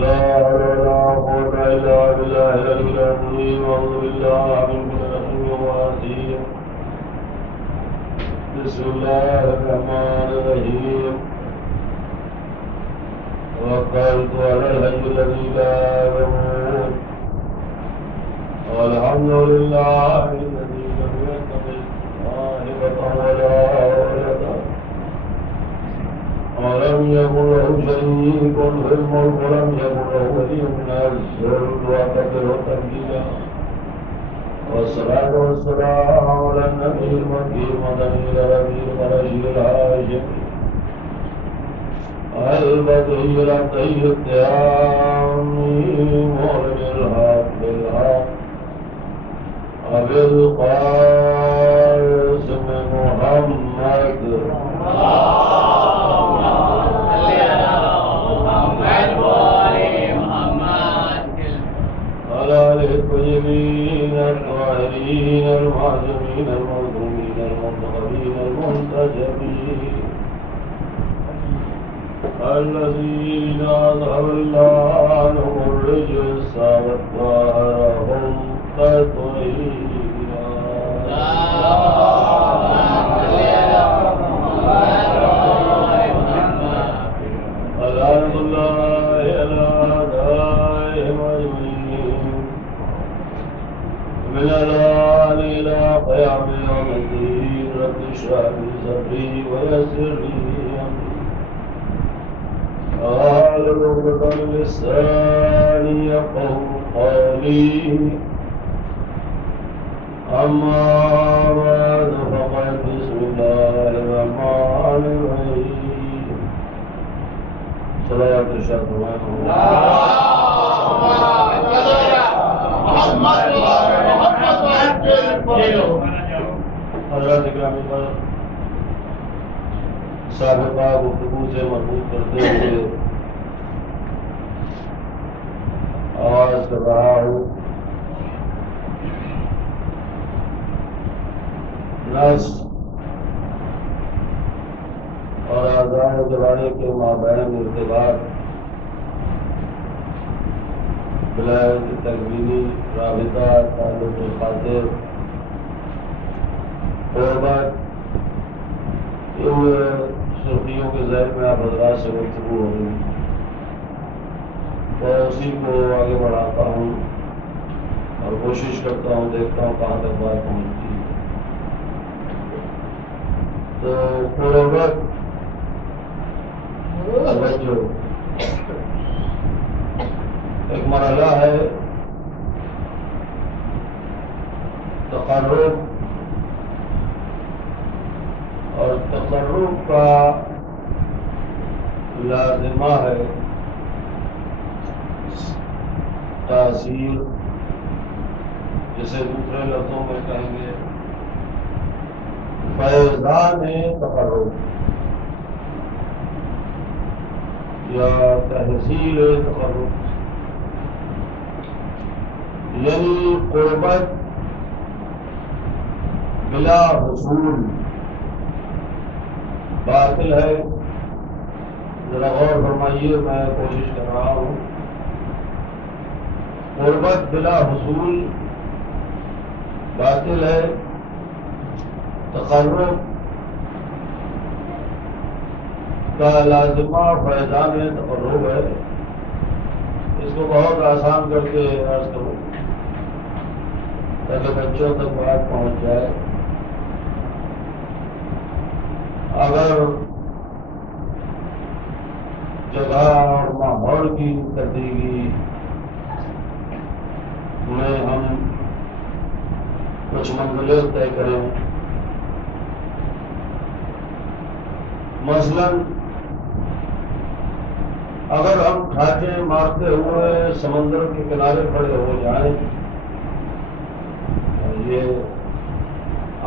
لا حول ولا قوة إلا بالله العلي العظيم. أعوذ بالله من كل وعظيم. بسم الله الرحمن الرحيم. توكلت على الحي الذي لا يموت والحمد لله الذي لم يتخذ صاحبة ولا ولدا ولم يكن له شريك في الملك ولم يكن له ولي من الذل وكبره تكبيرا. والصلاة والسلام على النبي المكي المدني الربيع القرشي الهاشمي البدري العطي التامي مولد الحق بالحق أبي القاسم محمد على آله الطيبين الطاهرين المعصومين المظلومين المنتخبين المنتجبين الذين أذهب الله عنهم الرجس وطهرهم تطهيرا. الحمد لله على أعدائهم أجمعين من الآن إلى قيام يوم الدين. رب اشرح لي صدري ويسر لي أمري واحلل عقدة من لساني يفقهوا قولي. أما بعد فقل بسم الله الرحمن الرحيم. صلاة الشهر حضرات گرامی پر سابقہ گفتگو سے مربوط کرتے ہوئے آواز کر رہا ہوں. نفس اور اعضاء جوارح کے مابین ارتباط بلا تکوینی رابطہ تعلق خاطر قربت ان سرخیوں کے ذہن میں آپ حضرات سے گفتگو ہو گئی تو اسی کو آگے بڑھاتا ہوں اور کوشش کرتا ہوں دیکھتا ہوں کہاں تک بات پہنچتی ہے. تو قربت توجہ ایک مرحلہ ہے تقرب اور تقرب کا لازمہ ہے تاثیر، جسے دوسرے لفظوں میں کہیں گے فیضان تقرب یا تحصیل تقرب. یعنی قربت بلا حصول باطل ہے. ذرا غور فرمائیے، میں کوشش کر رہا ہوں. قربت بلا حصول باطل ہے. تقرب کا لازمہ فیضان تقرب ہے. اس کو بہت آسان کر کے عرض کروں تاکہ بچوں تک بات پہنچ جائے. اگر جگہ اور ماحول کی تبدیلی میں ہم کچھ منزلیں طے کریں، مثلا اگر ہم ٹھاٹے مارتے ہوئے سمندر کے کنارے کھڑے ہو جائیں، یہ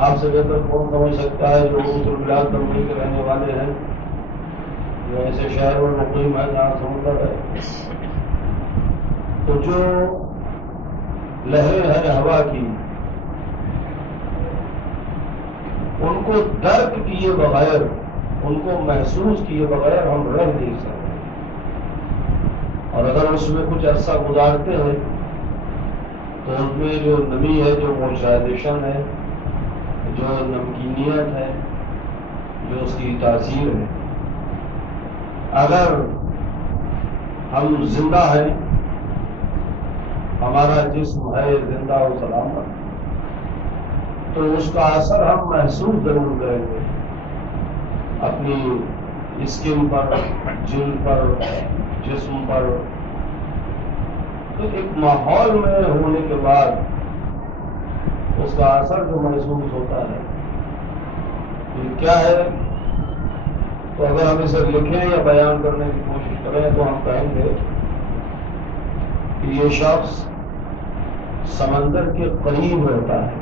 آپ سے بہتر کون سمجھ سکتا ہے جو دوسرے بلاد بمبئی کے رہنے والے ہیں، جو ایسے شہر اور مقیم ہے جہاں سمندر ہے. تو جو لہریں ہیں ہوا کی، ان کو درک کیے بغیر، ان کو محسوس کیے بغیر ہم رہ نہیں سکتے. اور اگر اس میں کچھ عرصہ گزارتے ہیں تو اس میں جو نمی ہے، جو موئسچرائزیشن ہے، جو نمکینیت ہے، جو اس کی تاثیر ہے، اگر ہم زندہ ہیں، ہمارا جسم ہے زندہ و سلامت، تو اس کا اثر ہم محسوس ضرور کریں گے اپنی اسکن پر، جلد پر، جسم پر۔ تو ایک ماحول میں ہونے کے بعد اس کا اثر جو محسوس ہوتا ہے یہ کیا ہے؟ تو اگر ہم اسے لکھیں یا بیان کرنے کی کوشش کریں تو ہم کہیں گے کہ یہ شخص سمندر کے قریب رہتا ہے،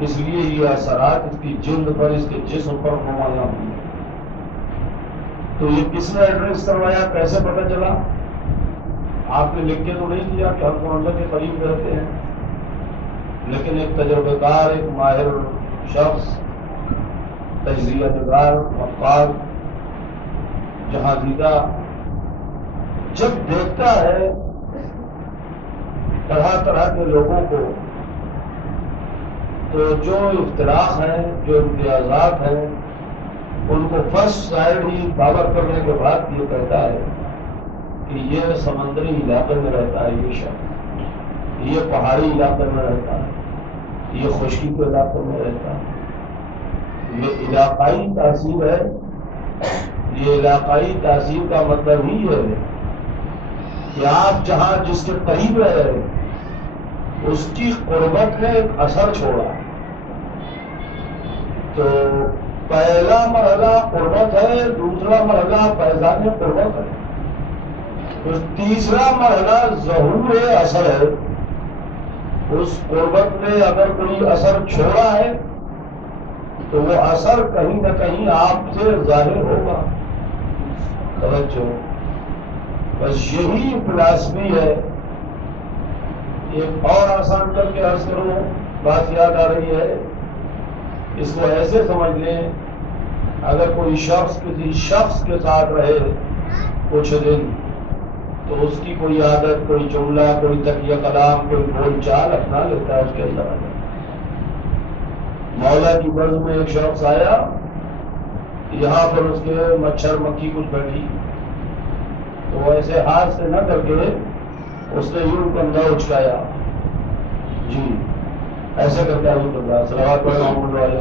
اس لیے یہ اثرات اس کی جلد پر، اس کے جسم پر نمایاں ہوئی۔ تو یہ کس نے ایڈریس کروایا، کیسے پتہ چلا؟ آپ نے لکھ کے تو نہیں کیا کہ ہم سمندر کے قریب رہتے ہیں، لیکن ایک تجربہ کار، ایک ماہر شخص، تجزیہ نگار، مقال، جہاں دیدہ، جب دیکھتا ہے طرح طرح کے لوگوں کو، تو جو اختلاف ہیں، جو امتیازات ہیں، ان کو فرسٹ سائڈ ہی کور کرنے کے بعد یہ کہتا ہے کہ یہ سمندری علاقے میں رہتا ہے، یہ شخص یہ پہاڑی علاقے میں رہتا ہے، یہ خشکی کے علاقوں میں رہتا ہے۔ یہ علاقائی تاثیر ہے۔ یہ علاقائی تاثیر کا مطلب ہی ہے کہ آپ جہاں جس کے قریب رہ رہے اس کی قربت نے ایک اثر چھوڑا۔ تو پہلا مرحلہ قربت ہے، دوسرا مرحلہ فیضان قربت ہے، تو تیسرا مرحلہ ظہور اثر ہے۔ اس قربت نے اگر کوئی اثر چھوڑا ہے تو وہ اثر کہیں نہ کہیں آپ سے ظاہر ہوگا۔ توجہ، بس یہی فلاسفی ہے۔ ایک اور آسان کر کے عرض کروں، بات یاد آ رہی ہے، اس کو ایسے سمجھ لیں، اگر کوئی شخص کسی شخص کے ساتھ رہے کچھ دن تو اس کی کوئی عادت، کوئی جملہ، کوئی تکیہ کلام، کوئی بول چال اپنا لیتا ہے، اس کے اندر آ جاتا ہے۔ مولا کی برز میں ایک شخص آیا، یہاں پر اس کے مچھر مکھی کچھ بیٹھی، تو وہ ایسے ہاتھ سے نہ کر کے اس نے یوں کندھا اچکایا، جی ایسے کرتا ہے کندھا، صلوات پڑھیں محمد والے۔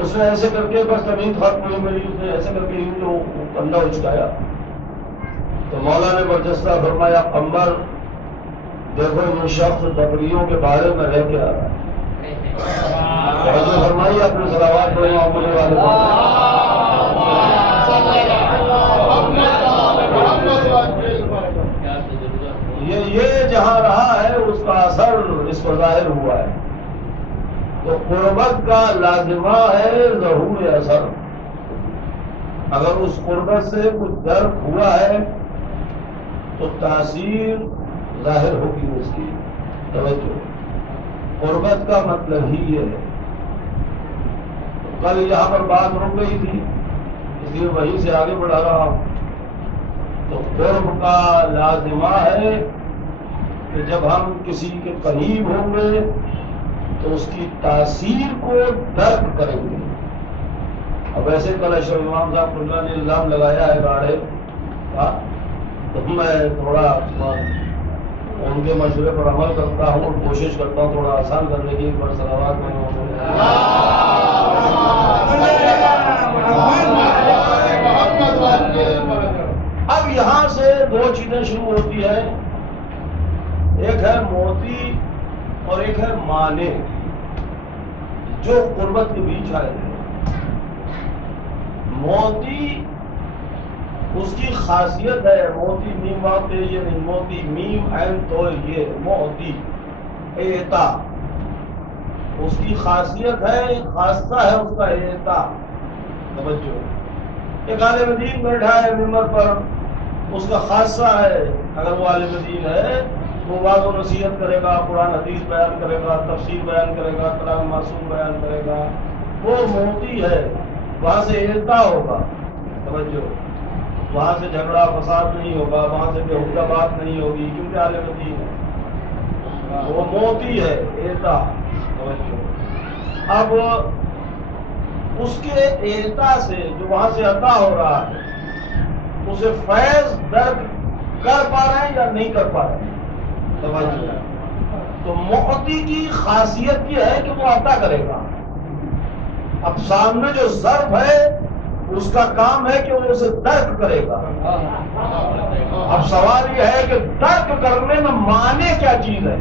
اس نے ایسے کر کے بس تمیز ختم ہوئی میری، اس نے ایسے کر کے یوں جو کندھا اچکایا، تو مولا نے برجستہ فرمایا، قمر دیکھو یہ شخص بکریوں کے بارے میں رہ کے آ رہا ہے۔ توجہ فرمائی، اپنے صلوات پڑھیں محمد والے۔ یہ جہاں رہا ہے اس کا اثر اس پر ظاہر ہوا ہے۔ تو قربت کا لازمہ ہے ظہور اثر۔ اگر اس قربت سے کچھ درک ہوا ہے تو تاثیر ظاہر ہوگی اس کی۔ توجہ، قربت کا مطلب ہی یہ ہے۔ کل یہاں پر بات رک گئی تھی، اس لیے وہیں سے آگے بڑھا رہا ہوں۔ تو قرب کا لازمہ ہے کہ جب ہم کسی کے قریب ہوں گے تو اس کی تاثیر کو درک کریں گے۔ اب ایسے کل اشرف امام صاحب اللہ نے الزام لگایا ہے گاڑے کا، تو میں تھوڑا ان کے مشورے پر عمل کرتا ہوں اور کوشش کرتا ہوں تھوڑا آسان کرنے کی، پر صلوات میں اب یہاں سے دو چیزیں شروع ہوتی ہیں، ایک ہے موتی اور ایک ہے مانے، جو قربت کے بیچ آئے ہیں۔ موتی اس کی خاصیت ہے، موتی میم واقع یہ نہیں، موتی میم عین تو یہ موتی اعطا، اس کی خاصیت ہے، خاصہ ہے اس کا اعطا۔ توجہ، ایک عالم دین بیٹھا ہے ممبر پر، اس کا خاصہ ہے، اگر وہ عالم دین ہے وہ وعظ و نصیحت کرے گا، قرآن حدیث بیان کرے گا، تفسیر بیان کرے گا، کلام معصوم بیان کرے گا، وہ موتی ہے، وہاں سے ایتا ہوگا، توجہ، وہاں سے جھگڑا فساد نہیں ہوگا، وہاں سے بےہودہ بات نہیں ہوگی، کیونکہ عالم دین ہے، وہ موتی ہے، ایتا، توجہ۔ اب اس کے ایتا سے جو وہاں سے عطا ہو رہا ہے اسے فیض درک کر پا رہے ہیں یا نہیں کر پا رہے ہیں، توجہ۔ تو معطی کی خاصیت یہ ہے کہ وہ عطا کرے گا۔ اب سامنے جو ظرف ہے اس کا کام ہے کہ وہ اسے درک کرے گا۔ اب سوال یہ ہے کہ درک کرنے میں معنی کیا چیز ہے؟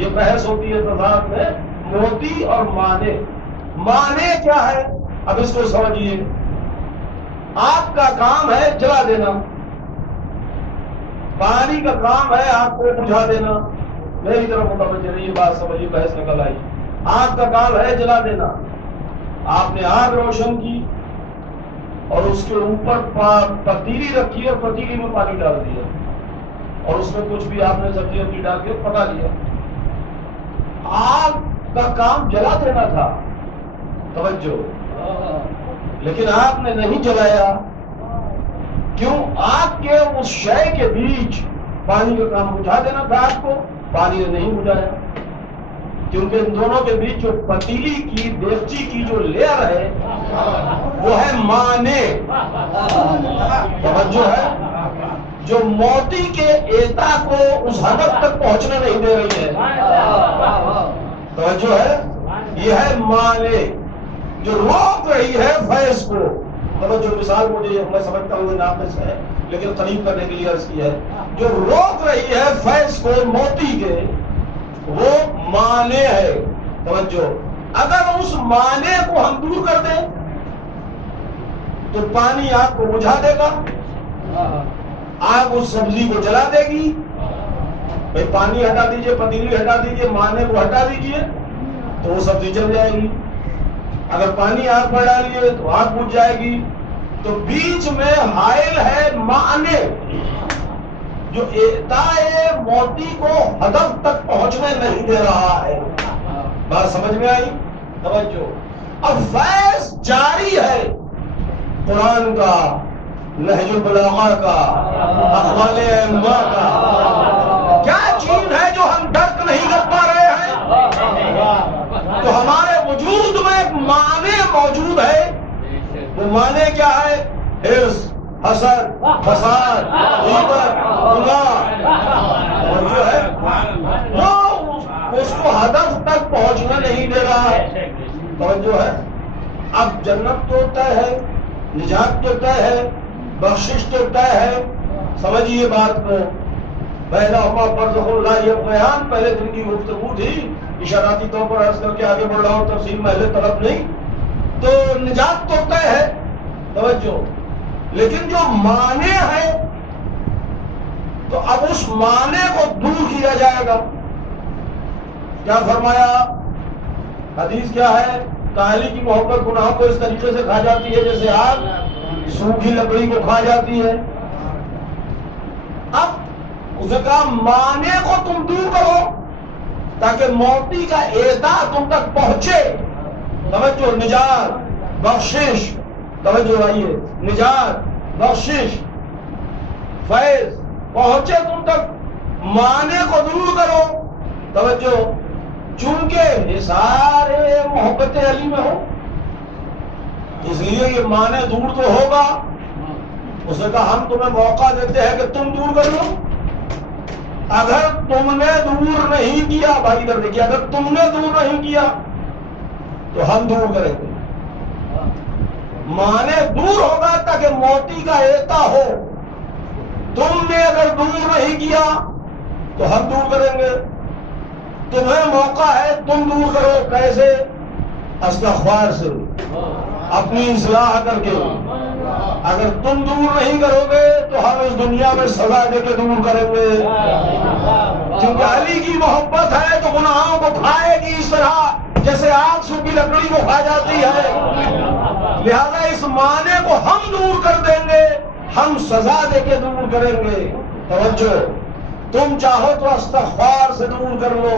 یہ بحث ہوتی ہے تضاد میں موتی اور معنی۔ معنی کیا ہے؟ اب اس کو سمجھیے، آپ کا کام ہے جلا دینا، پانی کا کام ہے آپ کو بجھا دینا۔ میری طرف متوجہ رہیے، بات سمجھیے، بحث نکل آئی۔ آگ کا کام ہے جلا دینا، آپ نے آگ روشن کی اور اس کے اوپر پتیلی رکھی اور پتیلی میں پانی ڈال دیا اور اس میں کچھ بھی آپ نے سبزی وبزی ڈال کے پکا لیا۔ آگ کا کام جلا دینا تھا، توجہ، لیکن آپ نے نہیں جلایا۔ کیوں؟ آگ کے اس شے کے بیچ پانی کا کام بجھا دینا تھا آپ کو، پانی نے نہیں بجھایا، کیونکہ ان دونوں کے بیچ جو پتیلی کی دیگچی کی جو لیئر ہے وہ ہے معنی، توجہ ہے، جو موتی کے ایتا کو اس حد تک پہنچنے نہیں دے رہی ہے، توجہ ہے، یہ ہے معنی جو روک رہی ہے فیض کو۔ توجہ، مثال مجھے میں سمجھتا ہوں ناقص ہے لیکن قریب کرنے کے لیے عرض کی ہے، جو روک رہی ہے فیض کو موتی کے، وہ معنی ہے، توجہ۔ اگر اس معنی کو ہم دور کر دیں تو پانی آگ کو بجھا دے گا، آگ اس سبزی کو جلا دے گی۔ بھئی پانی ہٹا دیجئے، پتیلی ہٹا دیجئے، معنی کو ہٹا دیجئے تو وہ سبزی جل جائے گی۔ اگر پانی آگ پر ڈالیے تو آگ بجھ جائے گی۔ تو بیچ میں حائل ہے معنی جو ایتائے موتی کو ہدف تک پہنچنے نہیں دے رہا ہے۔ بات سمجھ میں آئی؟ توجہ۔ اب فیض جاری ہے قرآن کا، نہج البلاغہ کا، اقوال ائمہ کا۔ کیا چیز ہے جو ہم درک نہیں کر پا رہے ہیں؟ تو ہمارے وجود میں ایک معنی موجود ہے، وہ معنی کیا ہے؟ حرص، حسد، فساد، غیبت، گناہ، اور جو ہے وہ اس کو ہدف تک پہنچنا نہیں دے رہا ہے، توجہ ہے۔ اب جنت تو طے ہے، نجات تو طے ہے، بخشش تو طے ہے، سمجھیے بات کو۔ پہلا برزخ اللہ، یہ بیان پہلے دن کی گفتگو تھی، اشاراتی طور پر عرض کر کے آگے بڑھ رہا ہوں، تفصیل محل طلب نہیں۔ تو نجات تو طے ہے، توجہ، لیکن جو معنی ہے تو اب اس معنی کو دور کیا جائے گا۔ کیا فرمایا؟ حدیث کیا ہے؟ تعالی کی محبت گناہ کو اس طریقے سے کھا جاتی ہے جیسے آگ سوکھی لکڑی کو کھا جاتی ہے۔ اب اس نے کہا معنی کو تم دور کرو تاکہ موتی کا ایتا تم تک پہنچے۔ توجہ، نجات، بخشش، توجہ آئیے، نجات، بخشش، فیض پہنچے تم تک، معنی کو دور کرو، توجہ۔ چونکہ یہ سارے محبت علی میں ہو اس لیے یہ معنی دور تو ہوگا۔ اس نے کہا ہم تمہیں موقع دیتے ہیں کہ تم دور کر لو۔ اگر تم نے دور نہیں کیا، بھائی ادھر دیکھیے، اگر تم نے دور نہیں کیا تو ہم دور کریں گے۔ معنی دور ہوگا تاکہ موتی کا ایتا ہو۔ تم نے اگر دور نہیں کیا تو ہم دور کریں گے۔ تمہیں موقع ہے، تم دور کرو۔ کیسے؟ استغفار سے، اپنی اصلاح کر کے۔ اگر تم دور نہیں کرو گے تو ہم اس دنیا میں سزا دے کے دور کریں گے، کیونکہ علی کی محبت ہے تو گناہوں کو کھائے گی اس طرح جیسے آگ سوکھی لکڑی کو کھا جاتی ہے۔ لہذا اس معنی کو ہم دور کر دیں گے، ہم سزا دے کے دور کریں گے۔ توجہ، تم چاہو تو استغفار سے دور کر لو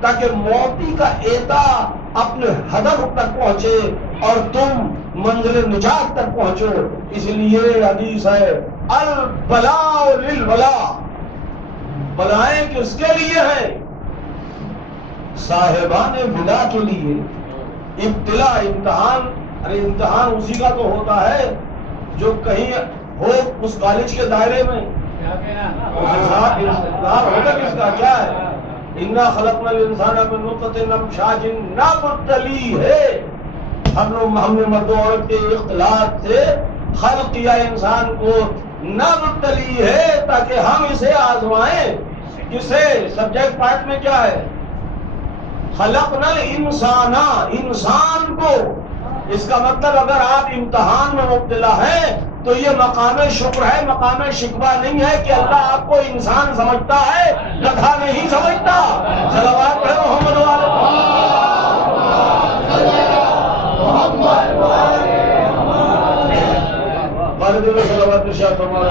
تاکہ موتی کا ایتا اپنے ہدف تک پہنچے، اور تم منزل نجات تک پہنچو. اس لیے حدیث ہے البلاء للبلاء، بلائیں کس کے لیے ہیں؟ صاحبان بلا کے لیے. ابتلا امتحان، ارے امتحان اسی کا تو ہوتا ہے جو کہیں ہو اس کالج کے دائرے میں ہوگا. کس کا کیا ہے؟ انا خلقنا الانسان من نطفۃ امشاج نبتلیہ ہے. ہم نے مرد و عورت کے اختلاط سے خلق کیا انسان کو. نبتلی ہے تاکہ ہم اسے آزمائیں. کسے؟ سبجیکٹ پارٹ میں کیا ہے؟ خلقنا الانسان، انسان کو. اس کا مطلب اگر آپ امتحان میں مبتلا ہیں تو یہ مقام شکر ہے، مقام شکوہ نہیں ہے کہ اللہ آپ کو انسان سمجھتا ہے، گدھا نہیں سمجھتا. صلوات پڑھیں محمد والے والد میں صلوات ارشاد فرمائیں.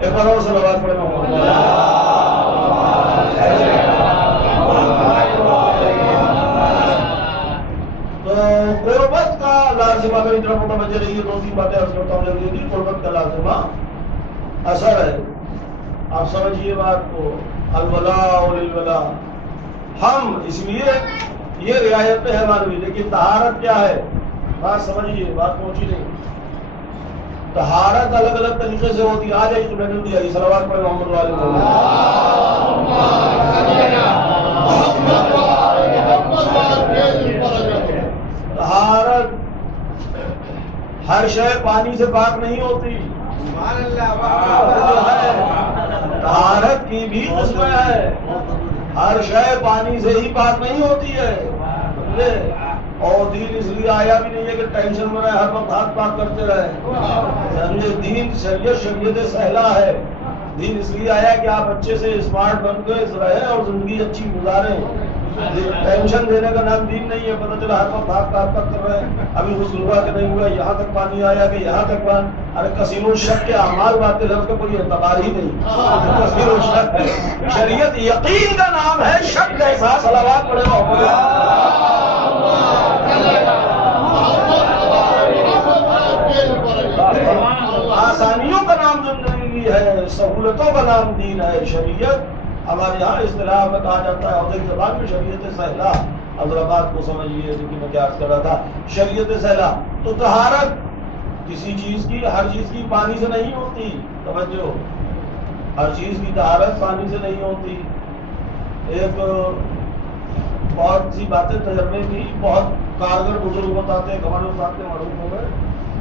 ایک بار اور صلوات پڑھیں محمد. قربت کا لازمہ، میں ادھر متوجہ رہیے، دو تین باتیں عرض کرتا ہوں جلدی جلدی. قربت کا لازمہ اثر ہے. آپ سمجھیے بات کو. الولاء للولاء، ہم اس لیے یہ رعایت ہے مانوی. لیکن طہارت کیا ہے؟ بات سمجھیے، بات پہنچی نہیں. طہارت الگ الگ طریقے سے ہوتی ہے. آ جائیے تو میں جلدی آئی. صلوات پڑھیں محمد والے طہارت ہر شے پانی سے پاک نہیں ہوتی. طہارت کی بھی قسمیں ہے. ہر شے پانی سے ہی پاک نہیں ہوتی ہے. اور دین اس لیے آیا بھی نہیں ہے کہ ٹینشن میں رہے، ہر وقت ہاتھ پاک کرتے رہے. دین شریعت سہلا ہے. دین اس لیے آیا کہ آپ اچھے سے اسمارٹ بن کے رہیں اور زندگی اچھی گزاریں. ٹینشن دینے کا نام دین نہیں ہے. پتہ چلا ہر وقت ہاتھ پاک کر رہے ہیں، ابھی غسل ہوا کہ نہیں ہوا، یہاں تک پانی آیا کہ یہاں تک پانی. ارے کثیر الشک کے اعمال باطل ہے، اس کا کوئی اعتبار ہی نہیں. کثیر الشک ہے. شریعت یقین کا نام ہے، شک کا احساس. صلوات پڑھے آسانیوں کا نام زندگی ہے، سہولتوں کا نام دین ہے. شریعت ہمارے یہاں اصطلاح میں کہا جاتا ہے، اور ایک زبان میں شریعت سہلا. حضرات کو سمجھیے لیکن میں کیا عرض کر رہا تھا. شریعت سہلا تو طہارت کسی چیز کی، ہر چیز کی پانی سے نہیں ہوتی. توجہ، ہر چیز کی طہارت پانی سے نہیں ہوتی. ایک بہت سی باتیں تجربے کی، بہت کارگر بزرگ بتاتے ہیں، ہمارے بتاتے ہیں معروف ہو گئے.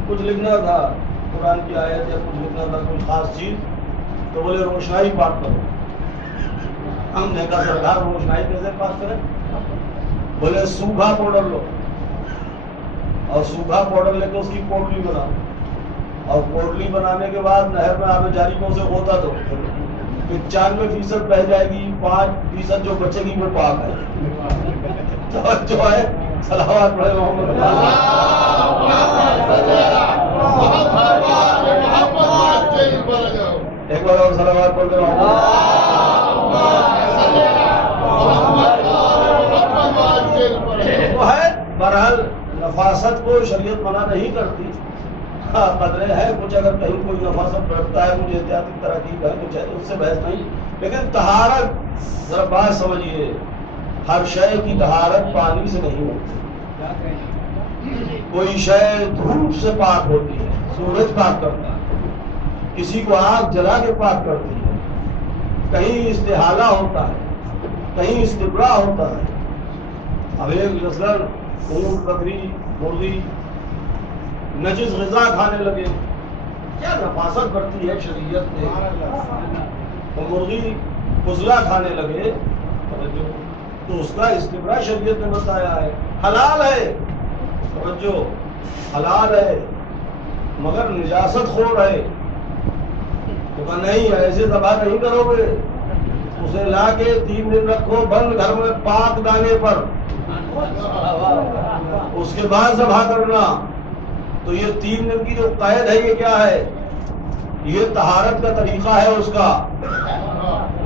کچھ لکھنا تھا قرآن کی آیت یا کچھ لکھنا تھا کوئی خاص چیز، تو بولے روشنائی پاک کرو. ہم نے کہا سرکار روشنائی کیسے پاک کریں؟ بولے سوکھا پاؤڈر لو اور سوکھا پاؤڈر لے کے اس کی پوٹلی بناؤ، اور پوٹلی بنانے کے بعد نہر میں آب جاری کو اسے ہوتا دو. 95% بہ جائے گی، 5% جو بچے گی وہ پاک ہے. جو ہے صلوات پڑھے محمد. ایک بار اور صلوات پڑھتے تو ہے. بہرحال نفاست کو شریعت منع نہیں کرتی. قدرے ہے کچھ، اگر کہیں کوئی نفاست بڑھتا ہے، مجھے احتیاطی تراکیب ہے کچھ ہے تو اس سے بحث نہیں. لیکن طہارت ذرا بات سمجھیے، ہر شے کی طہارت پانی سے نہیں ہوتی. کوئی شے دھوپ سے پاک ہوتی ہے، سورج پاک کرتا ہے. کسی کو آگ جلا کے پاک کرتی ہے. کہیں استحالہ ہوتا ہے، کہیں استبراء ہوتا ہے. اب ایک مثلاً اونٹ، بکری، مرغی نجس غذا کھانے لگے، کیا نفاست بڑھتی ہے شریعت میں. تو مرغی فضلہ کھانے لگے تو اس کا استبراء شریعت نے بتایا ہے. حلال ہے، توجہ، حلال ہے مگر نجاست خور ہے. تو کہا نہیں، ایسے ذبح نہیں کرو گے، اسے لا کے 3 دن رکھو بند گھر میں پاک دانے پر، اس کے بعد ذبح کرنا. تو یہ 3 دن کی جو قید ہے یہ کیا ہے؟ یہ طہارت کا طریقہ ہے اس کا.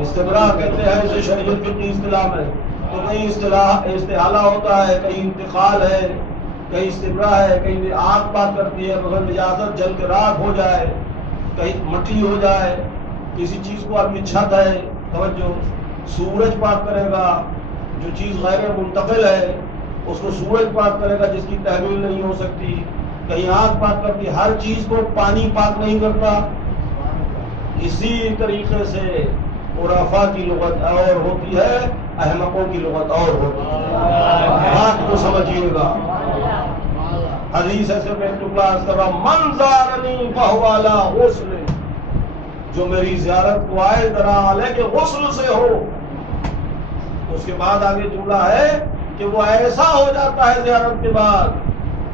استبراء کہتے ہیں اسے شریعت کی اصطلاح میں. تو کہیں استحالہ ہوتا ہے، کہیں انتقال ہے، کہیں استبراء ہے، کہیں آگ پاک کرتی ہے، مگر نجاست جل کے راکھ ہو جائے، کہیں مٹی ہو جائے، کسی چیز کو اپنی چھت ہے، توجہ سورج پاک کرے گا، جو چیز غیر منتقل ہے اس کو سورج پاک کرے گا جس کی تحویل نہیں ہو سکتی، کہیں آگ پاک کرتی، ہر چیز کو پانی پاک نہیں کرتا. اسی طریقے سے عرفا کی لغت اور ہوتی ہے، احمقوں کی لغت اور ہوتی ہے. بات کو سمجھیے گا. حدیث ایسے میں کلاس کر رہا من زارنی فہو علی غسل، جو میری زیارت کو آئے طرح لے کے غسل سے ہو. اس کے بعد آگے جملہ ہے کہ وہ ایسا ہو جاتا ہے زیارت کے بعد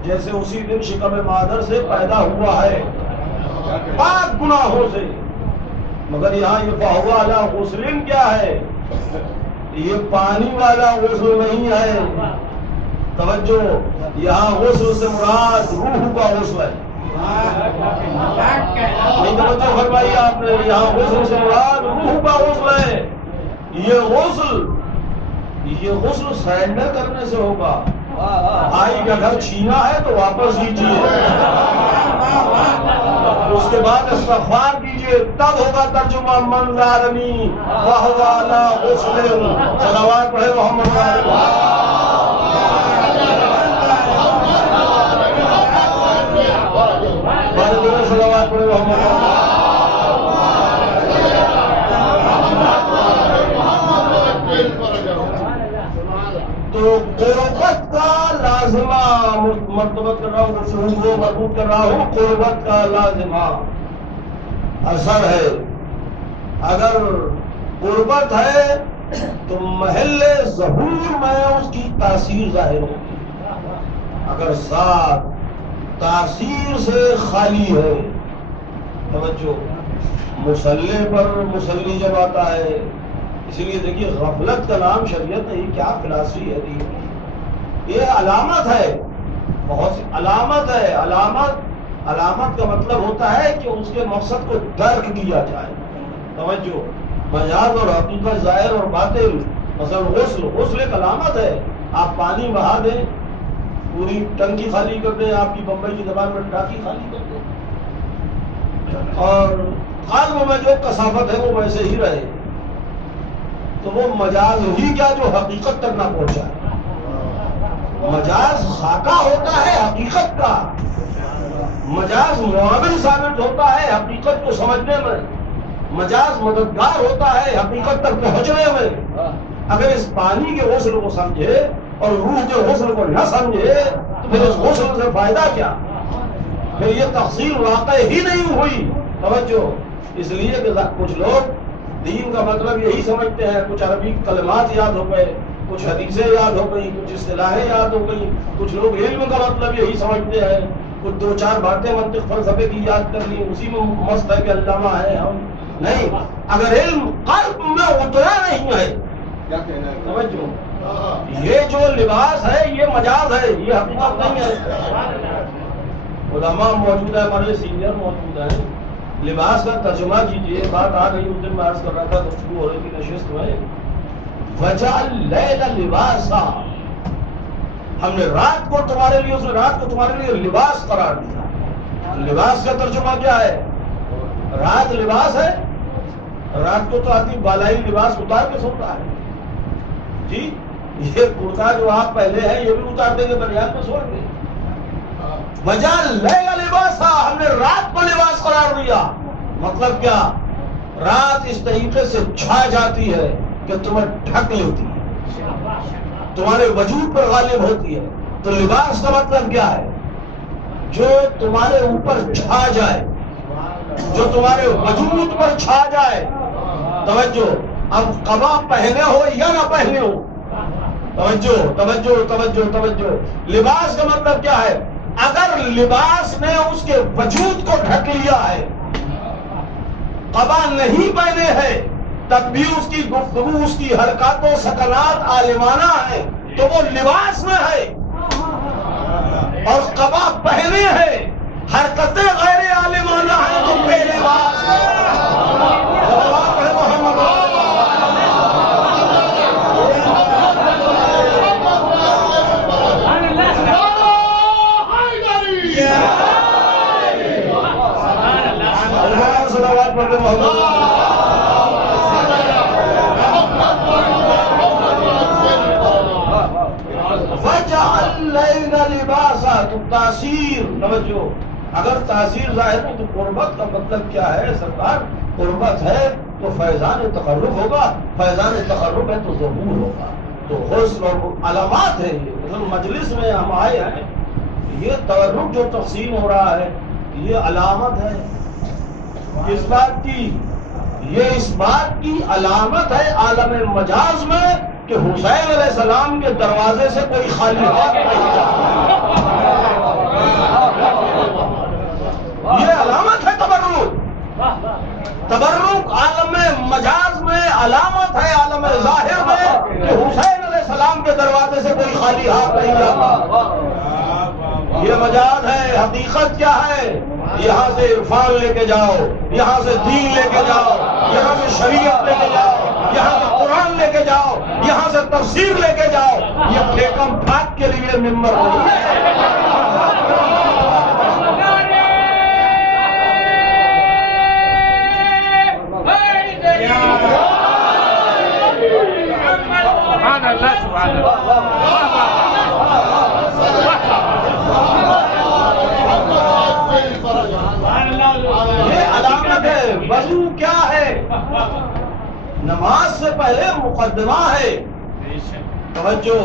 جیسے اسی دن شکم مادر سے پیدا ہوا ہے، پاک گناہوں سے. مگر یہاں یہ فہو علی غسل کیا ہے؟ یہ پانی والا غسل نہیں ہے. توجہ، یہاں غسل سے مراد روح کا غسل ہے. نہیں توجہ فرمائی آپ نے، یہاں غسل سے مراد روح کا غسل ہے. یہ غسل سرنڈر کرنے سے ہوگا. بھائی کا گھر چھینا ہے تو واپس دیجیے، اس کے بعد استغفار کیجیے، تب ہوگا ترجمہ من زارنی فہو علی غسل. صلوات پڑھے محمد صلوات پڑھے محمد. تو قربت کا لازمہ مرتبط کر رہا ہوں، مفہوم کو مربوط کر رہا ہوں. قربت کا لازمہ اثر ہے. اگر قربت ہے تو محل ظہور میں اس کی تاثیر ظاہر ہوگی. اگر ساتھ تاثیر سے خالی ہے، توجہ مصلی پر مصلی جب آتا ہے، اسی لیے دیکھیے غفلت کا نام شریعت نہیں، کیا فلاسفی ہے دی. یہ علامت ہے، بہت سی علامت ہے. علامت کا مطلب ہوتا ہے کہ اس کے مقصد کو درک کیا جائے. توجہ، مجاز اور حقیقت، ظاہر اور باطن. مثلا غسل ایک علامت ہے. آپ پانی بہا دیں، پوری ٹنکی خالی کر دیں، آپ کی بمبئی کی زبان میں ٹاکی خالی کر دیں، اور قلب میں جو کثافت ہے وہ ویسے ہی رہے، تو وہ مجاز ہی کیا جو حقیقت تک نہ پہنچا ہے. مجاز خاکہ ہوتا ہے حقیقت کا، مجاز معاون ثابت ہوتا ہے حقیقت کو سمجھنے میں، مجاز مددگار ہوتا ہے حقیقت تک پہنچنے میں. اگر اس پانی کے غسل کو سمجھے اور روح کے غسل کو نہ سمجھے تو پھر اس غسل سے فائدہ کیا؟ پھر یہ تفصیل واقع ہی نہیں ہوئی. توجہ، اس لیے کہ کچھ لوگ دین کا مطلب یہی سمجھتے ہیں، کچھ عربی کلمات یاد ہو گئے، کچھ حدیثیں یاد ہو گئی، کچھ اصطلاحیں یاد ہو گئی. کچھ لوگ علم کا مطلب یہی سمجھتے ہیں، کچھ دو چار باتیں منطق فلسفے کی یاد کر لی، اسی میں مست ہے کہ علامہ ہے ہم. نہیں، اگر علم قلب میں اترا نہیں ہے، توجہ، یہ جو لباس ہے یہ مجاز ہے، یہ حقیقت نہیں ہے. علماء موجود ہے، ہمارے سینئر موجود ہیں، لباس کا ترجمہ کیجئے. بات آ گئی، اس دن میں عرض کر رہا تھا، گفتگو ہو رہی تھی نشست میں، وجعل اللیل لباسا، ہم نے رات کو تمہارے لیے، اس نے رات کو تمہارے لیے لباس قرار دیا. لباس کا ترجمہ کیا ہے؟ رات لباس ہے. رات کو تو آدمی بالائی لباس اتار کے سوتا ہے. جی، یہ کرتا جو آپ پہلے ہیں یہ بھی اتار دیں گے، بنیاد میں سوڑ دیں. وجعل اللیل لباسا، ہم نے رات کو لباس قرار دیا. مطلب کیا؟ رات اس طریقے سے چھا جاتی ہے کہ تمہیں ڈھک لیتی ہے، تمہارے وجود پر غالب ہوتی ہے. تو لباس کا مطلب کیا ہے؟ جو تمہارے اوپر چھا جائے، جو تمہارے وجود پر چھا جائے. توجہ، اب قبا پہنے ہو یا نہ پہنے ہو، توجہ توجہ توجہ توجہ. لباس کا مطلب کیا ہے؟ اگر لباس نے اس کے وجود کو ڈھک لیا ہے، قبا نہیں پہنے ہیں، تب بھی اس کی گفتگو، اس کی حرکات و سکنات عالمانہ ہے، تو وہ لباس میں ہے. اور قبا پہنے ہیں، حرکتیں غیر عالمانہ ہیں، تو بے لباس ہے. تاثیر، توجہ، اگر تاثیر ظاہر ہے تو قربت کا مطلب کیا ہے سرکار؟ قربت ہے تو فیضان تقرب ہوگا، فیضان تقرب ہے تو ظہور ہوگا، تو حسن اور علامات ہے یہ. مثلا مجلس میں ہم آئے ہیں، یہ تقرب جو تقسیم ہو رہا ہے یہ علامت ہے اس بات کی، یہ اس بات کی علامت ہے عالم مجاز میں کہ حسین علیہ السلام کے دروازے سے کوئی خالی ہاتھ نہیں جاتا. یہ علامت ہے تبرک. تبرک عالم مجاز میں علامت ہے عالم ظاہر میں کہ حسین علیہ السلام کے دروازے سے کوئی خالی ہاتھ نہیں جاتا. یہ مجاز ہے. حقیقت کیا ہے؟ یہاں سے عرفان لے کے جاؤ، یہاں سے دین لے کے جاؤ، یہاں سے شریعت لے کے جاؤ، یہاں سے قرآن لے کے جاؤ، یہاں سے تفسیر لے کے جاؤ. یہ پھیکم پھاک کے لیے ممبر نہیں ہے. سبحان اللہ، سبحان اللہ. یہ علامت ہے. وضو کیا ہے؟ نماز سے پہلے مقدمہ ہے. توجہ،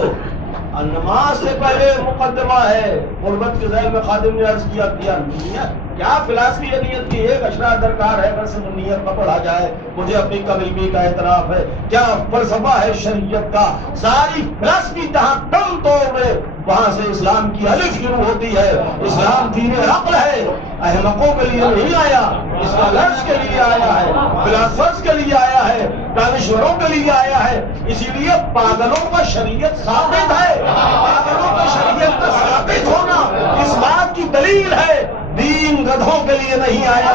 نماز سے پہلے مقدمہ ہے. قربت کے ذیل میں خادم نے عرض کیا نیت کیا فلاسفی ہے؟ نیت کی ایک اشرا درکار ہے، بس نیت پر پڑھا جائے. مجھے اپنی کمیلگی کا اعتراف ہے. کیا فلسفہ ہے شریعت کا؟ ساری فلاسفی جہاں دم توڑے وہاں سے اسلام کی الف شروع ہوتی ہے. اسلام دین عقل ہے، احمقوں کے لیے نہیں آیا، اسکالرز کے لیے آیا ہے، فلاسفرز کے لیے آیا ہے، دانشوروں کے لیے آیا ہے. اسی لیے پاگلوں کا شریعت ثابت ہے. پاگلوں کا شریعت کا ثابت ہونا اس بات کی دلیل ہے دین گدھوں کے لیے نہیں آیا،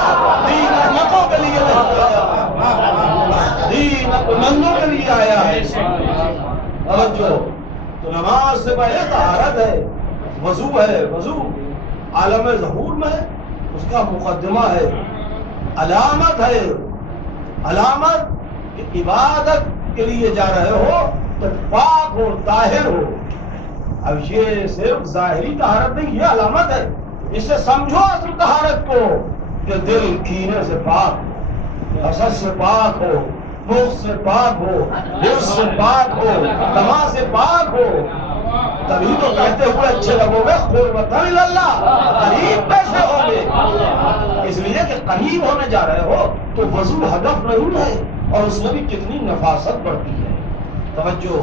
دین احمقوں کے لیے نہیں آیا، دین عقلمندوں کے لیے آیا ہے. توجہ، تو نماز سے پہلے طہارت ہے، وضو ہے. وضو عالم ظہور میں اس کا مقدمہ ہے، علامت ہے. علامت کہ عبادت کے لیے جا رہے ہو تو پاک ہو، طاہر ہو. اب یہ صرف ظاہری طہارت نہیں، یہ علامت ہے. اس سے سمجھو اصل طہارت کو کہ دل کینے سے پاک ہو، حسد سے پاک ہو، بغض سے پاک ہو، حرص سے پاک ہو، طمع سے پاک ہو. تبھی تو کہتے ہوئے اچھے لگو گے قربت اللہ، قریب کیسے ہوں گے؟ اس لیے کہ قریب ہونے جا رہے ہو تو وضو ہدف نہیں ہے، اور اس میں بھی کتنی نفاست بڑھتی ہے. توجہ،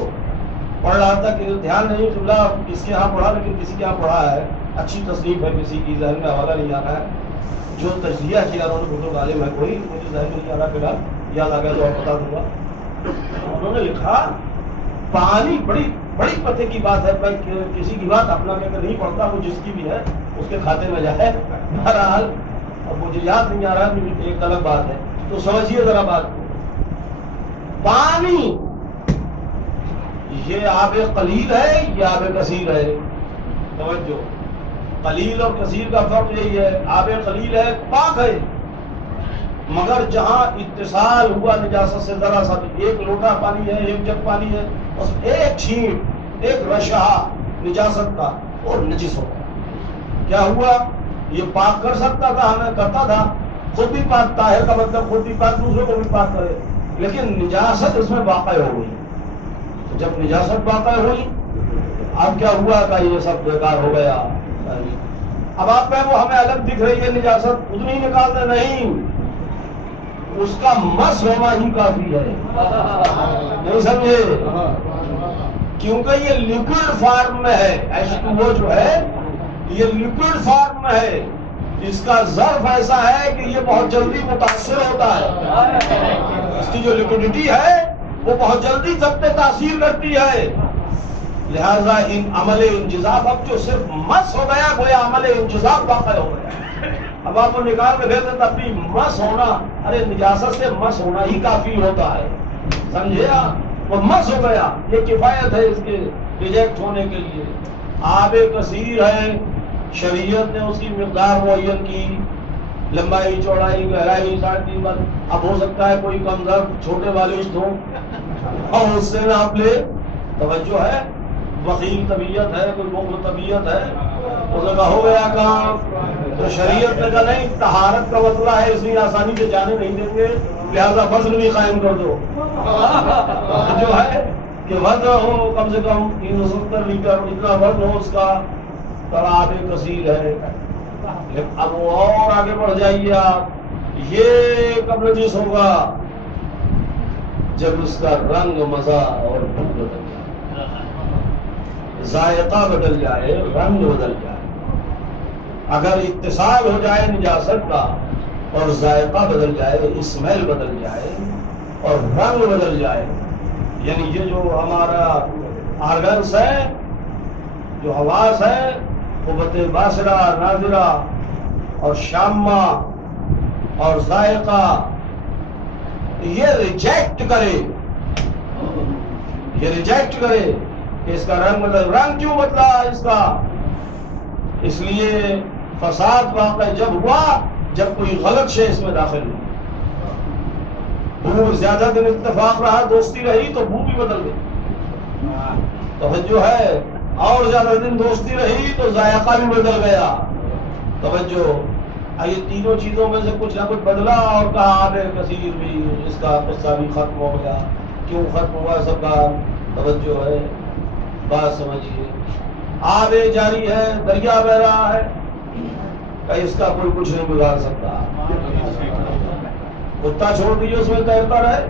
پڑھ رہا تھا کہ دھیان نہیں قبلہ کس کے یہاں پڑھا، لیکن کسی کے یہاں پڑھا ہے، اچھی تصنیف ہے، کسی کی ذہن میں حوالہ نہیں آ رہا ہے، جو تجزیہ کیا انہوں نے بزرگ عالم ہے، کوئی مجھے ذہن میں نہیں آ رہا، فی الحال یاد آ گیا تو اور بتا دوں گا. انہوں نے لکھا پانی بڑی بڑی پتے کی بات ہے. میں کسی کی بات اپنا کہہ کر نہیں پڑھتا، وہ جس کی بھی ہے اس کے کھاتے میں جائے. بہرحال اب مجھے یاد نہیں آ رہا، ایک الگ بات ہے، تو سمجھیے ذرا بات کو. پانی یہ آب قلیل ہے یا آب کثیر ہے؟ توجہ، قلیل اور کثیر کا فرق یہی ہے. آب قلیل ہے، پاک ہے، مگر جہاں اتصال ہوا نجاست سے ذرا سا، ایک لوٹا پانی ہے، ایک جگ پانی ہے، بس ایک چھینٹ، ایک رشا نجاست کا اور نجس ہو گیا. کیا ہوا؟ یہ پاک کر سکتا تھا، ہمیں کرتا تھا، خود بھی پاک، طاہر کا مطلب خود بھی پاک، دوسروں کو بھی پاک کرے، لیکن نجاست اس میں واقع ہو گئی. جب نجاست واقع ہوئی اب کیا ہوا کہ یہ سب بیکار ہو گیا. اب آپ میں وہ ہمیں الگ دکھ رہی ہے نجاست، اتنی نکالتے نہیں، اس کا مس ہونا ہی کافی ہے. نہیں سمجھے؟ کیونکہ یہ لیکوڈ فارم میں ہے. H2O جو ہے یہ لیکوڈ فارم میں ہے، اس کا ظرف ایسا ہے کہ یہ بہت جلدی متاثر ہوتا ہے. اس کی جو لیکوڈیٹی ہے وہ بہت جلدی سب پہ تاثیر کرتی ہے. لہذا ان عمل انجذاب، اب جو صرف مس ہو گیا گویا عمل انجذاب واقع ہو گیا. اب آپ کو نکال کے دے دیں تب بھی مس ہونا، ارے نجاست سے مس ہونا ہی کافی ہوتا ہے. سمجھے آپ؟ وہ مس ہو گیا، یہ کفایت ہے اس کے ریجیکٹ ہونے کے لیے. آب کثیر ہے، شریعت نے اس کی مقدار معین کی، لمبائی، چوڑائی، گہرائی 3.5 بار. اب ہو سکتا ہے کوئی کمزور چھوٹے بالشت ہو اور اس سے ناپ لے. توجہ ہے، وکیل طبیعت ہے، کوئی مغل طبیعت ہے، اس نے کہا ہو گیا کام. تو شریعت نے کہا نہیں، طہارت کا مسئلہ ہے اس لیے آسانی سے جانے نہیں دیں گے، لہذا فضل بھی قائم کر دو. جو ہے کہ وزن ہو کم سے کم 370 لیٹر، اتنا وزن ہو اس کا، تراب کثیر ہے. اب وہ اور آگے بڑھ جائیے آپ، یہ کب نجس ہوگا؟ جب اس کا رنگ، مزہ اور بو بدل جائے، ذائقہ بدل جائے، رنگ بدل جائے. اگر اتصال ہو جائے نجاست کا اور ذائقہ بدل جائے، اسمیل بدل جائے اور رنگ بدل جائے، یعنی یہ جو ہمارا آرگنس ہے، جو حواس ہے، قوت باصرہ، ناظرہ اور شامہ اور ذائقہ، یہ ریجیکٹ کرے کہ اس کا رنگ بدل. رنگ کیوں بدلا اس کا؟ اس لیے فساد واقع جب ہوا جب کوئی غلط شے اس میں داخل ہوئی. بو زیادہ دن اتفاق رہا، دوستی رہی تو بو بھی بدل گئی. توجہ ہے، اور زیادہ دن دوستی رہی تو ذائقہ بھی بدل گیا. توجہ، یہ تینوں چیزوں میں سے کچھ نہ کچھ بدلا اور کہا آب کثیر بھی، اس کا قصہ بھی ختم ہو گیا. کیوں ختم ہوا سب کا؟ توجہ ہے، بات سمجھیے. آب جاری ہے، دریا بہ رہا ہے، کہ اس کا کوئی کچھ نہیں بگاڑ سکتا. کتا چھوڑ دیجیے، اس میں تیرتا رہے،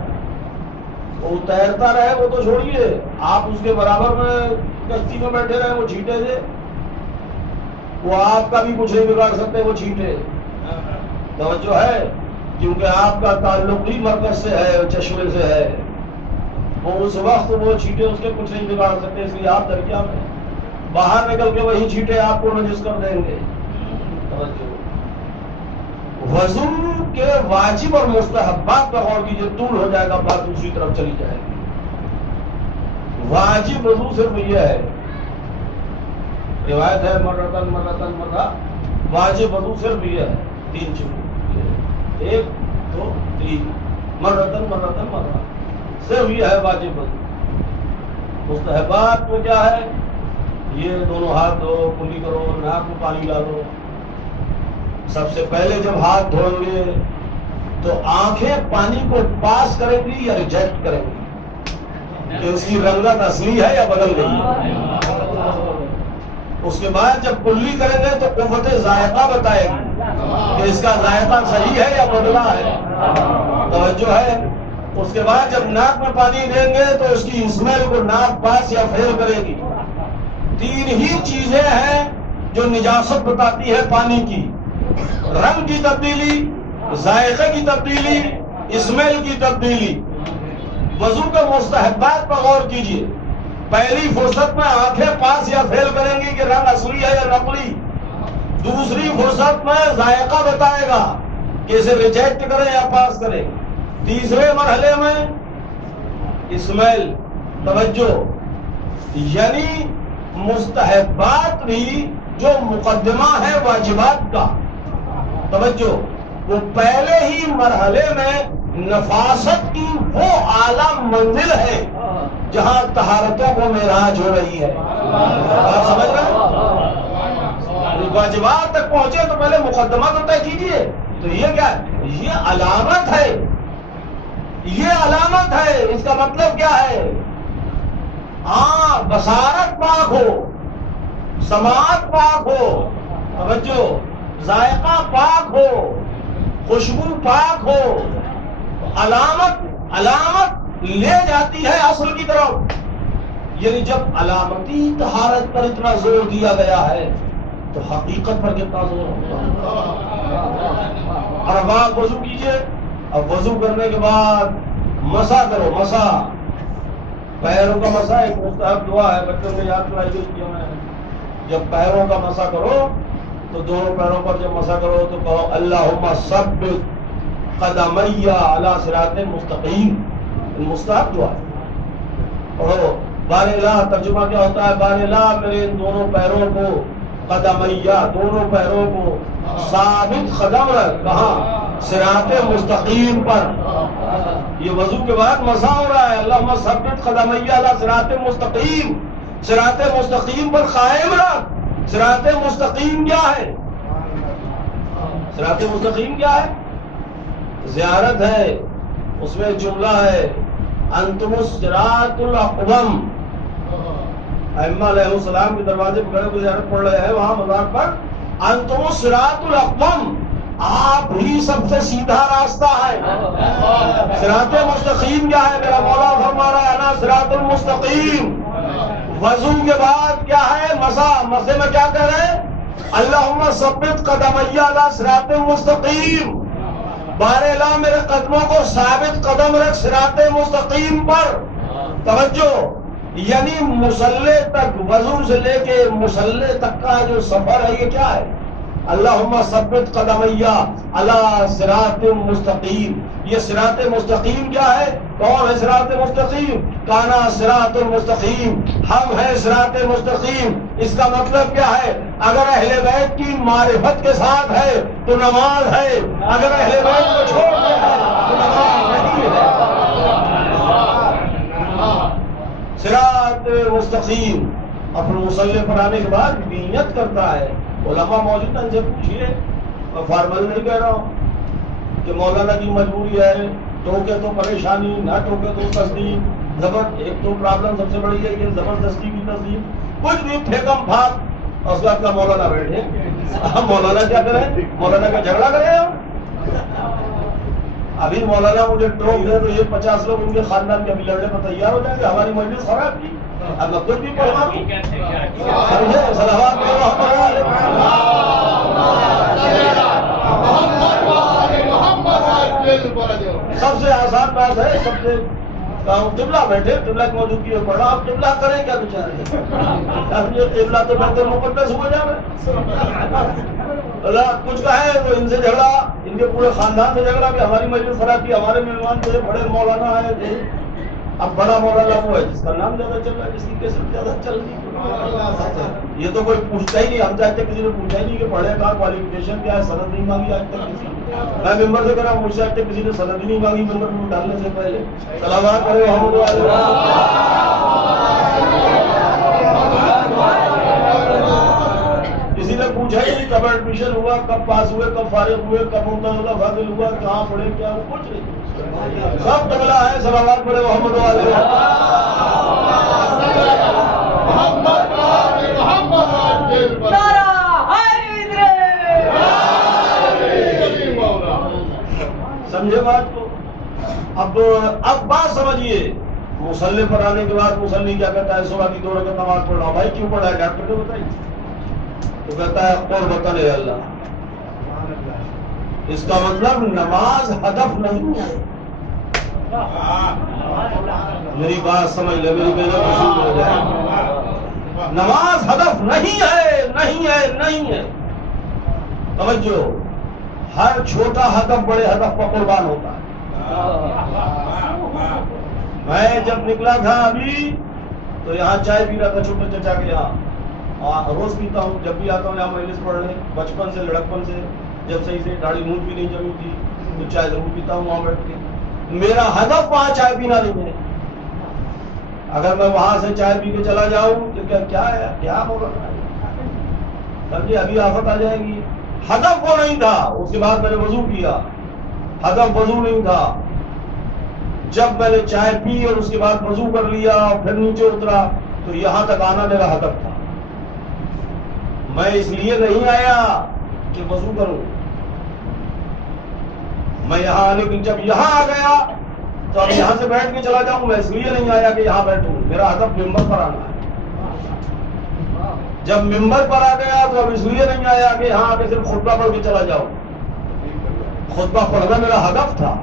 وہ تیرتا رہے، وہ تو چھوڑیے، آپ اس کے برابر میں کشتی میں بیٹھے رہے، وہ چھینٹے سے، وہ آپ کا بھی کچھ نہیں بگاڑ سکتے وہ چھینٹے. توجہ ہے، کیونکہ آپ کا تعلق ہی مرکز سے ہے، چشمے سے ہے. وہ اس وقت وہ چھینٹے اس کے کچھ نہیں بگاڑ سکتے، اس لیے آپ دریا میں باہر نکل کے وہی چھینٹے آپ کو نجس کر دیں گے. توجہ، وضو کے واجب اور مستحبات پر غور کیجیے، طول ہو جائے گا، بات دوسری طرف چلی جائے گی. واجب وضو صرف یہ ہے، روایت ہے مرہ، واجب وضو صرف یہ ہے، 3 چیز، 1 2 3، مرہ، صرف یہ ہے واجب وضو. مستحبات میں کیا ہے؟ یہ دونوں ہاتھ دھو، کلی کرو، ناک میں پانی ڈالو. سب سے پہلے جب ہاتھ دھوئیں گے تو آنکھیں پانی کو پاس کریں گی یا ریجیکٹ کریں گی کہ اس کی رنگت اصلی ہے یا بدل گئی. اس کے بعد جب کلی کریں گے تو قوت ذائقہ بتائے گی کہ اس کا ذائقہ صحیح ہے یا بدلا ہے. توجہ ہے. اس کے بعد جب ناک میں پانی دیں گے تو اس کی اسمیل کو ناک پاس یا فیل کرے گی. 3 ہی چیزیں ہیں جو نجاست بتاتی ہے پانی کی: رنگ کی تبدیلی، ذائقے کی تبدیلی، اسمیل کی تبدیلی. وضو کے مستحبات پر غور کیجیے. پہلی فرصت میں آنکھیں پاس یا فیل کریں گی کہ رنگ اصلی ہے یا نقلی. دوسری فرصت میں ذائقہ بتائے گا کہ اسے ریجیکٹ کریں یا پاس کریں. تیسرے مرحلے میں اسمیل. توجہ، یعنی مستحبات بھی جو مقدمہ ہے واجبات کا، توجہ، وہ پہلے ہی مرحلے میں نفاست کی وہ اعلیٰ منزل ہے جہاں طہارتوں کو معراج ہو رہی ہے. آپ سمجھ رہے ہیں؟ واجبات تک پہنچے تو پہلے مقدمہ تو طے کیجیے. تو یہ کیا ہے؟ یہ علامت ہے، یہ علامت ہے. اس کا مطلب کیا ہے؟ بصارت پاک ہو، سماعت پاک ہو، توجہ، ذائقہ پاک ہو، خوشبو پاک ہو. علامت لے جاتی ہے اصل کی طرف. یعنی جب علامتی طہارت پر اتنا زور دیا گیا ہے تو حقیقت پر کتنا زور ہوگا. اور اب آپ وضو کیجئے. اب وضو کرنے کے بعد مسح کرو. مسح، پیروں کا مسح ایک مستحب دعا ہے، بچوں نے یاد کرائی ہوئی. جب پیروں کا مسح کرو تو دونوں پیروں پر جب مسح کرو تو کہو اللہم ثبت قدمی علی صراط مستقیم. مستحب دعا ہے. پڑھو بار الہ. ترجمہ کیا ہوتا ہے؟ بار الہ میرے ان دونوں پیروں کو، قدمیہ، دونوں پیروں کو ثابت قدم رکھ. کہاں؟ صراط مستقیم پر. یہ وضو کے بعد مسح ہو رہا ہے. اللہم ثبت قدمی علی صراط مستقیم. صراط مستقیم پر قائم رکھ. صراط مستقیم کیا ہے؟ صراط مستقیم کیا ہے؟ زیارت ہے، اس میں جملہ ہے انتم الصراط الاقوم. ائمہ علیہ السلام کے دروازے پر کھڑے ہوئے زیارت پڑھ رہے ہیں، وہاں مزار پر انتم الصراط الاقوم، آپ ہی سب سے سیدھا راستہ ہے. صراط مستقیم کیا ہے؟ میرا مولا فرما رہا ہے انا صراط المستقیم. وضو کے بعد کیا ہے؟ مسا میں کیا کہہ رہے ہیں؟ اللہم ثبت قدمی علی صراط مستقیم. بار الہ میرے قدموں کو ثابت قدم رکھ صراط مستقیم پر. توجہ، یعنی مصلی تک، وضو سے لے کے مصلی تک کا جو سفر ہے یہ کیا ہے؟ اللہم ثبت قدمی علی صراط مستقیم. یہ صراط مستقیم کیا ہے؟ کون ہے صراط مستقیم؟ کانا صراط المستقیم، ہم ہیں صراط مستقیم. اس کا مطلب کیا ہے؟ اگر اہل بیت کی معرفت کے ساتھ ہے تو نماز ہے، اگر اہل بیت کو چھوڑ دیا ہے تو نماز نہیں ہے. صراط مستقیم. اپنے مصلی پر آنے کے بعد نیت کرتا ہے. علماء موجود ہیں، ان سے پوچھیے، میں فارمل نہیں کہہ رہا ہوں کہ مولانا کی مجبوری ہے، ٹوکے تو پریشانی، نہ ٹوکے تو تصدیق. ایک تو پرابلم سب سے بڑی ہے کہ زبردستی کی تصدیق، کچھ بھی پھینکم پھاک اور اس کے بعد کا مولانا بیٹھے. مولانا کیا کریں؟ مولانا کا جھگڑا کریں ہم. ابھی مولانا مجھے ٹوک دے تو یہ 50 لوگ ان کے خاندان کے ابھی لڑنے پر تیار ہو جائیں گے. ہماری مجلس خراب کی، اب میں خود بھی پڑھا ہوں. سمجھے؟ صلوات سب سے آسان بات ہے، سب سے قبلہ بیٹھے، قبلہ کی موجودگی میں پڑھا. آپ قبلہ کریں کیا بیچارے؟ قبلہ تو بیت المقدس ہو جائے. اللہ کچھ کہے تو ان سے جھگڑا، ان کے پورے خاندان سے جھگڑا کہ ہماری مجلس خراب کی، ہمارے مہمان تھے، بڑے مولانا ہے. اب بڑا مولانا وہ ہے جس کا نام زیادہ چل رہا ہے، جس کی کیسٹ زیادہ چل رہی ہے. یہ تو کوئی پوچھتا ہی نہیں. ہم چاہتے کسی نے پوچھا ہی نہیں کہ پڑھے کہاں، کوالیفیکیشن کیا ہے، سند نہیں مانگی آج تک کسی. میں ممبر سے کرا، مجھ سے آج تک کسی نے سند ہی نہیں مانگی ممبر میں ڈالنے سے پہلے. صلوات کرے محمد علیہ. کسی نے پوچھا ہی نہیں کب ایڈمیشن ہوا، کب پاس ہوئے، کب فارغ ہوئے، کب ممتاز فاضل ہوا، کہاں پڑھے، کیا کچھ نہیں. سب تبلا ہے. صلوات پڑھے محمد علیہ. سمجھے بات کو؟ اب بات سمجھیے. مصلی پر آنے کے بعد مصلی کیا کہتا ہے؟ صبح کی 2 رکعت نماز پڑھ رہا ہوں. بھائی کیوں پڑھا ہے؟ ڈاکٹر کو بتائیے. تو کہتا ہے قربتاً اللہ. اس کا مطلب نماز ہدف نہیں ہے. میری بات سمجھ لے، میری محنت وصول ہو جائے. نماز ہدف نہیں ہے، نہیں ہے، نہیں ہے. توجہ، ہر چھوٹا ہدف بڑے ہدف پر قربان ہوتا ہے. میں جب نکلا تھا ابھی تو یہاں چائے پی رہا تھا چھوٹے چچا کے یہاں. روز پیتا ہوں، جب بھی آتا ہوں یہاں مجلس پڑھنے. بچپن سے، لڑکپن سے، جب صحیح سے داڑھی مونچھ بھی نہیں جمی تھی تو چائے ضرور پیتا ہوں وہاں بیٹھ کے. میرا ہدف وہاں چائے پینا نہیں ہے. اگر میں وہاں سے چائے پی کے چلا جاؤں تو کیا ہے، کیا ہوگا؟ سمجھے؟ ابھی آفت آ جائے گی. ہدف وہ نہیں تھا. اس کے بعد میں نے وضو کیا. ہدف وضو نہیں تھا. جب میں نے چائے پی اور اس کے بعد وضو کر لیا اور پھر نیچے اترا تو یہاں تک آنا میرا ہدف تھا. میں اس لیے نہیں آیا کہ وضو کروں. میں یہاں آنے کی، جب یہاں آ گیا تو اب یہاں سے بیٹھ کے چلا جاؤں. میں اس لیے نہیں آیا کہ یہاں بیٹھوں. میرا ہدف ممبر پر آنا ہے. جب ممبر پر آ گیا تو اب اس لیے نہیں آیا کہ یہاں آ کے صرف خطبہ پڑھ کے چلا جاؤں. خطبہ پڑھنا میرا ہدف تھا،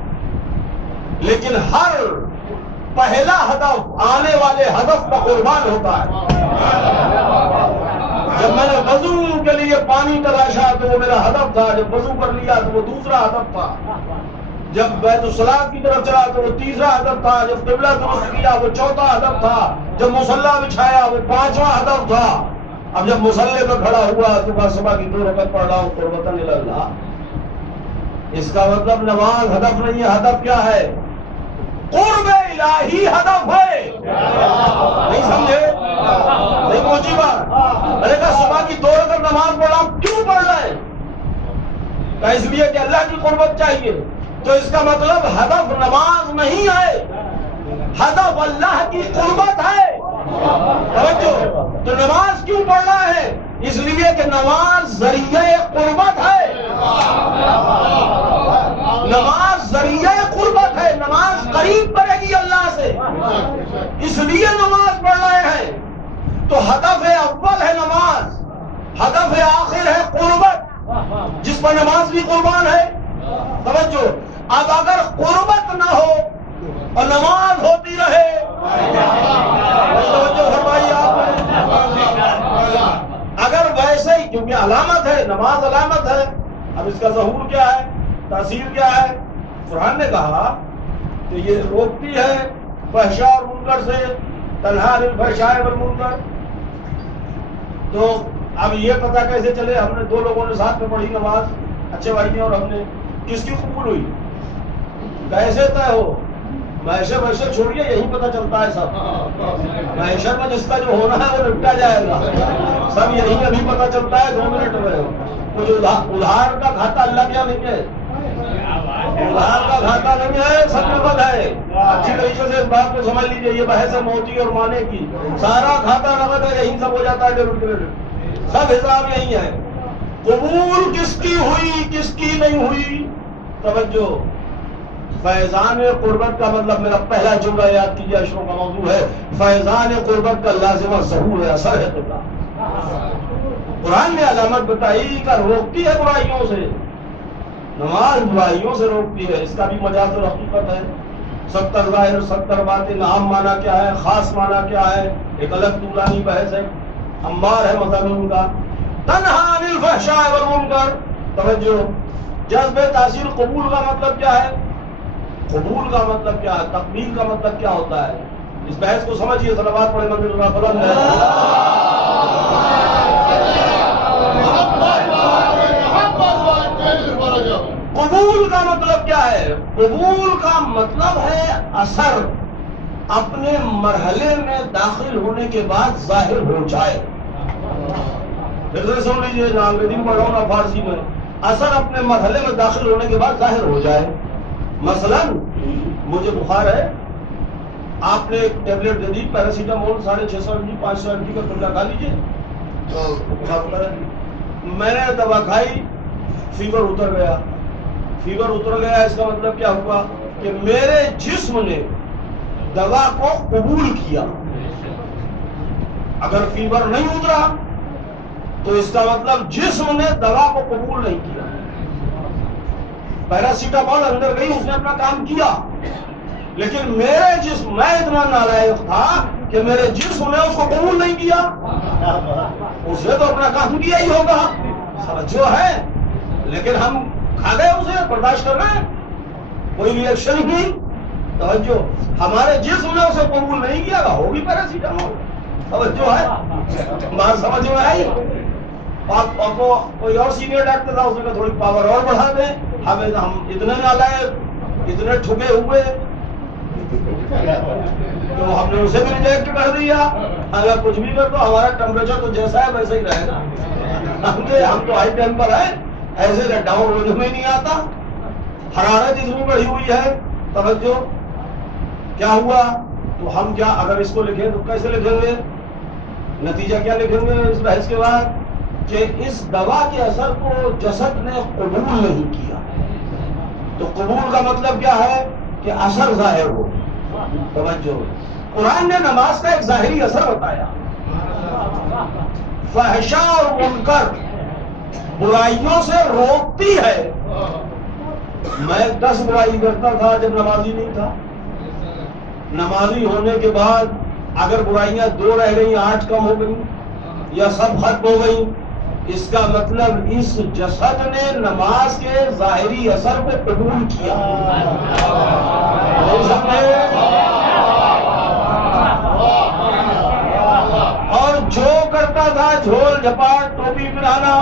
لیکن ہر پہلا ہدف آنے والے ہدف پر قربان ہوتا ہے. جب میں نے وضو کے لیے پانی تلاشا تو وہ میرا ہدف تھا. جب وضو کر لیا تو وہ دوسرا ہدف تھا. جب بیت الصلاۃ کی طرف چلا تو وہ تیسرا ہدف تھا. جب قبلہ درست کیا وہ چوتھا ہدف تھا. جب مصلی بچھایا وہ 5واں ہدف تھا. اب جب مصلی پہ کھڑا ہوا تو صبح کی 2 رکعت پڑھ رہا ہوں قربتاً اللہ. اس کا مطلب نماز ہدف نہیں ہے. ہدف کیا ہے؟ قرب الہی ہدف ہے. نہیں سمجھے؟ نہیں پہنچی بات. میں نے کہا صبح کی 2 رکعت اس لیے کہ اللہ کی قربت چاہیے، تو اس کا مطلب ہدف نماز نہیں ہے، ہدف اللہ کی قربت ہے۔ توجہ، تو نماز کیوں پڑھ رہا ہے؟ اس لیے کہ نماز ذریعہ قربت ہے، نماز ذریعہ قربت ہے، نماز قریب کرے گی اللہ سے، اس لیے نماز پڑھ رہے ہیں۔ تو ہدف اول ہے نماز، ہدف آخر ہے قربت، جس پر نماز بھی قربان ہے۔ توجہ، اب اگر قربت نہ ہو اور نماز ہوتی رہے، توجہ فرمائیے آپ نے، اگر ویسے ہی، کیونکہ علامت ہے، نماز علامت ہے، اب اس کا ظہور کیا ہے، تاثیر کیا ہے؟ قرآن نے کہا کہ یہ روکتی ہے فحشاء اور منکر سے، تنہا عن الفحشاء والمنکر۔ تو اب یہ پتہ کیسے چلے؟ ہم نے دو لوگوں نے ساتھ میں پڑھی نماز، اچھے بھائی نے اور ہم نے، کس کی قبول ہوئی؟ کیسے طے ہو؟ معاشر ویسے چھوڑیے، یہی پتہ چلتا ہے سب، معاشر میں جس کا جو ہونا ہے وہ نپٹا جائے گا، سب یہی ابھی پتہ چلتا ہے 2 منٹ میں۔ کچھ ادھار کا کھاتا اللہ کیا نہیں ہے، ادھار کا کھاتا نہیں ہے، سب نقد ہے۔ اچھی طریقے سے اس بات کو سمجھ لیجیے، یہ بحث ہے موتی اور مانے کی، سارا کھاتا نقد ہے، یہی سب ہو جاتا ہے ڈیبٹ کریڈٹ، سب حساب یہی ہے۔ قبول کس کی ہوئی کس کی نہیں ہوئی؟ توجہ، فیضان قربت کا مطلب، میرا پہلا جملہ یاد کیجیے، اشروں کا موضوع ہے فیضان قربت کا لازمہ ظہور ہے، اثر ہے قبلہ۔ قرآن نے علامت بتائی کہ روکتی ہے برائیوں سے، نماز برائیوں سے روکتی ہے، اس کا بھی مجاز اور حقیقت ہے۔ 70 ظاہر 70 باطن، عام معنی کیا ہے، خاص معنی کیا ہے، ایک الگ طولانی بحث ہے، انبار ہے مضامین کا۔ تنہا عن الفحشاء والمنکر، توجہ، جذب تاثیر قبول کا مطلب کیا ہے؟ قبول کا مطلب کیا ہے؟ تقبیل کا مطلب کیا ہوتا ہے؟ اس بحث کو سمجھیے، صلوات پڑھیں، منزل اللہ بلند ہے۔ قبول کا مطلب کیا ہے؟ قبول کا مطلب ہے اثر اپنے مرحلے میں داخل ہونے کے بعد ظاہر ہو جائے۔ پھر سے سن لیجیے، نہ انگریزی میں پڑھ رہا ہوں نہ فارسی میں، اثر اپنے مرحلے میں داخل ہونے کے بعد ظاہر ہو جائے۔ مثلا مجھے بخار ہے، آپ نے ایک ٹیبلٹ دے دی، پیراسیٹامول 650 mg 500 mg کا ٹھنڈا کھا لیجیے تو بخار اتر ہے۔ میں نے دوا کھائی، فیور اتر گیا، فیور اتر گیا، اس کا مطلب کیا ہوا کہ میرے جسم نے دوا کو قبول کیا۔ اگر فیور نہیں اترا تو اس کا مطلب جسم نے دوا کو قبول نہیں کیا۔ پیراسیٹامول اندر گئی، اس نے اپنا کام کیا، لیکن میرے جسم، میں اتنا نالائق تھا کہ میرے جسم نے اس کو قبول نہیں کیا۔ اس نے تو اپنا کام کیا ہی ہوگا، سمجھو ہے، لیکن ہم کھا گئے، اسے برداشت کر رہے ہیں، کوئی ریئیکشن نہیں۔ توجہ، ہمارے جسم نے اسے قبول نہیں کیا، ہوگی پیراسیٹامول، توجہ ہے، بات سمجھ میں آئی؟ آپ کو کوئی اور سینئر ڈاکٹر تھا، اس نے کہا تھوڑی پاور اور بڑھا دیں، ہم اتنے نالائق، اتنے ٹھگے ہوئے، تو ہم نے اسے بھی ریجیکٹ کر دیا۔ اگر کچھ بھی کر دو، ہمارا ٹیمپریچر تو جیسا ہے ویسا ہی رہے گا، ہم تو ہائی ٹیمپر ہے، ایسے ڈاؤن ہونے میں نہیں آتا، حرارت اتنی بڑھی ہوئی ہے۔ توجہ، کیا ہوا؟ تو ہم کیا اگر اس کو لکھیں تو کیسے لکھیں گے؟ نتیجہ کیا لکھیں گے اس بحث کے بعد؟ کہ اس دوا کے اثر کو جسد نے قبول نہیں کیا۔ تو قبول کا مطلب کیا ہے؟ کہ اثر ظاہر ہو۔ توجہ، قرآن نے نماز کا ایک ظاہری اثر بتایا، فحشاء اور منکر، برائیوں سے روکتی ہے۔ میں 10 برائی کرتا تھا جب نمازی نہیں تھا، نمازی ہونے کے بعد اگر برائیاں 2 رہ گئی، 8 کم ہو گئی یا سب ختم ہو گئی، اس کا مطلب اس جسد نے نماز کے ظاہری اثر کو قبول کیا۔ اور جو کرتا تھا جھول جھپاٹ ٹوپی پہنانا،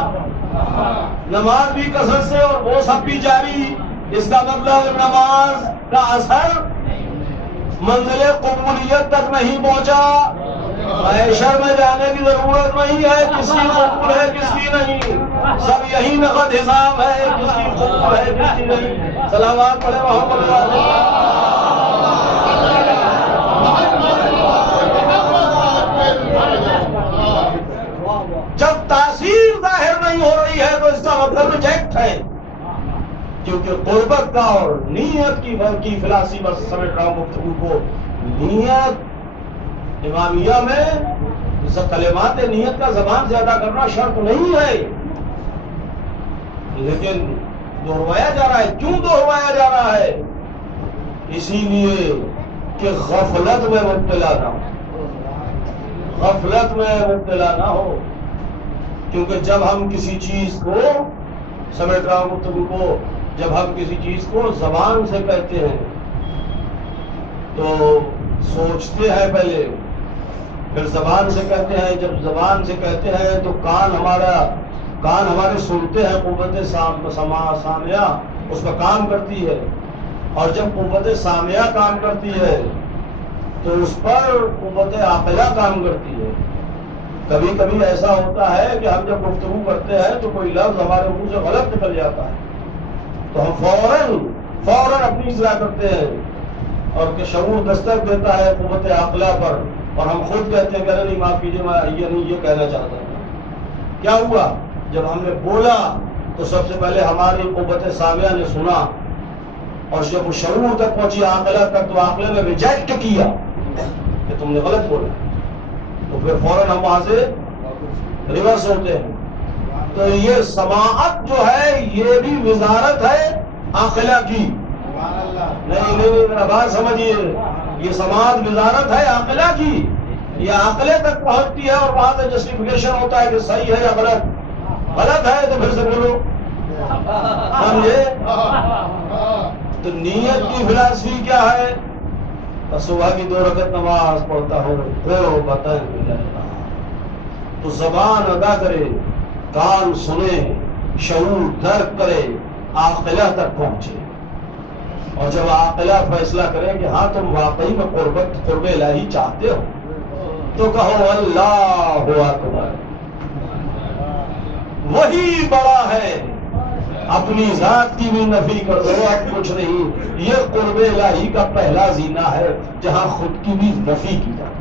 نماز بھی کثرت سے اور وہ سب بھی جاری، اس کا مطلب نماز کا اثر منزل قبولیت تک نہیں پہنچا۔ محشر میں جانے کی ضرورت نہیں ہے کس کی قبول ہے کس کی نہیں، سب یہی نقد حساب ہے، کس کی قبول ہے کس کی نہیں۔ صلوات پڑھے محمد علیہ۔ جب تاثیر ظاہر نہیں ہو رہی ہے تو اس کا مطلب ریجیکٹ ہے، کیونکہ قربت کا اور نیت کی فلاسی بس سمجھ رہا ہوں گفتگو کو۔ نیت امامیہ میں کلمات نیت کا زبان سے ادا کرنا شرط نہیں ہے، لیکن دہرایا جا رہا ہے۔ کیوں دہرایا جا رہا ہے؟ اسی لیے کہ غفلت میں مبتلا نہ ہو، غفلت میں مبتلا نہ ہو۔ کیونکہ جب ہم کسی چیز کو سمیٹ رہا ہوں گفتگو کو، جب ہم کسی چیز کو زبان سے کہتے ہیں تو سوچتے ہیں پہلے، پھر زبان سے کہتے ہیں۔ جب زبان سے کہتے ہیں تو کان ہمارے سنتے ہیں، قوت سامعہ اس پر کام کرتی ہے، اور جب قوت سامعہ کام کرتی ہے تو اس پر قوت عاقلہ کام کرتی ہے۔ کبھی کبھی ایسا ہوتا ہے کہ ہم جب گفتگو کرتے ہیں تو کوئی لفظ ہمارے منہ سے غلط نکل جاتا ہے، تو ہم فوراً اپنی اصلاح کرتے ہیں، اور کہ شعور دستک دیتا ہے قوت عاقلہ پر، اور ہم خود کہتے ہیں کہ نہیں معاف کیجیے میں یہ کہنا چاہتا ہوں۔ کیا ہوا؟ جب ہم نے بولا تو سب سے پہلے ہماری قوت سامعہ نے سنا، اور جب وہ شعور تک پہنچی عاقلہ تک تو عاقلہ نے ریجیکٹ کیا کہ تم نے غلط بولا، تو پھر فوراً ہم وہاں سے ریورس ہوتے ہیں۔ تو یہ سماعت جو ہے یہ بھی وزارت ہے عاقلہ کی۔ نہیں میرا بات سمجھیے، یہ سماعت وزارت ہے عاقلہ کی، یہ عاقلے تک پہنچتی ہے، اور وہاں سے جسٹیفیکیشن ہوتا ہے کہ صحیح ہے یا غلط۔ غلط ہے تو پھر سے بولو، سمجھے؟ تو نیت کی فلاسفی کیا ہے؟ صبح کی 2 رکعت نماز پڑھتا ہو پھر بتائیں، تو زبان ادا کرے، کان سنے، شعور درک کرے، عاقلہ تک پہنچے، اور جب عاقلہ فیصلہ کرے کہ ہاں تم واقعی میں قرب الہی چاہتے ہو تو کہو اللہ اکبر، وہی بڑا ہے۔ اپنی ذات کی بھی نفی کر دو، اب کچھ نہیں، یہ قرب الہی کا پہلا زینہ ہے جہاں خود کی بھی نفی کی جائے۔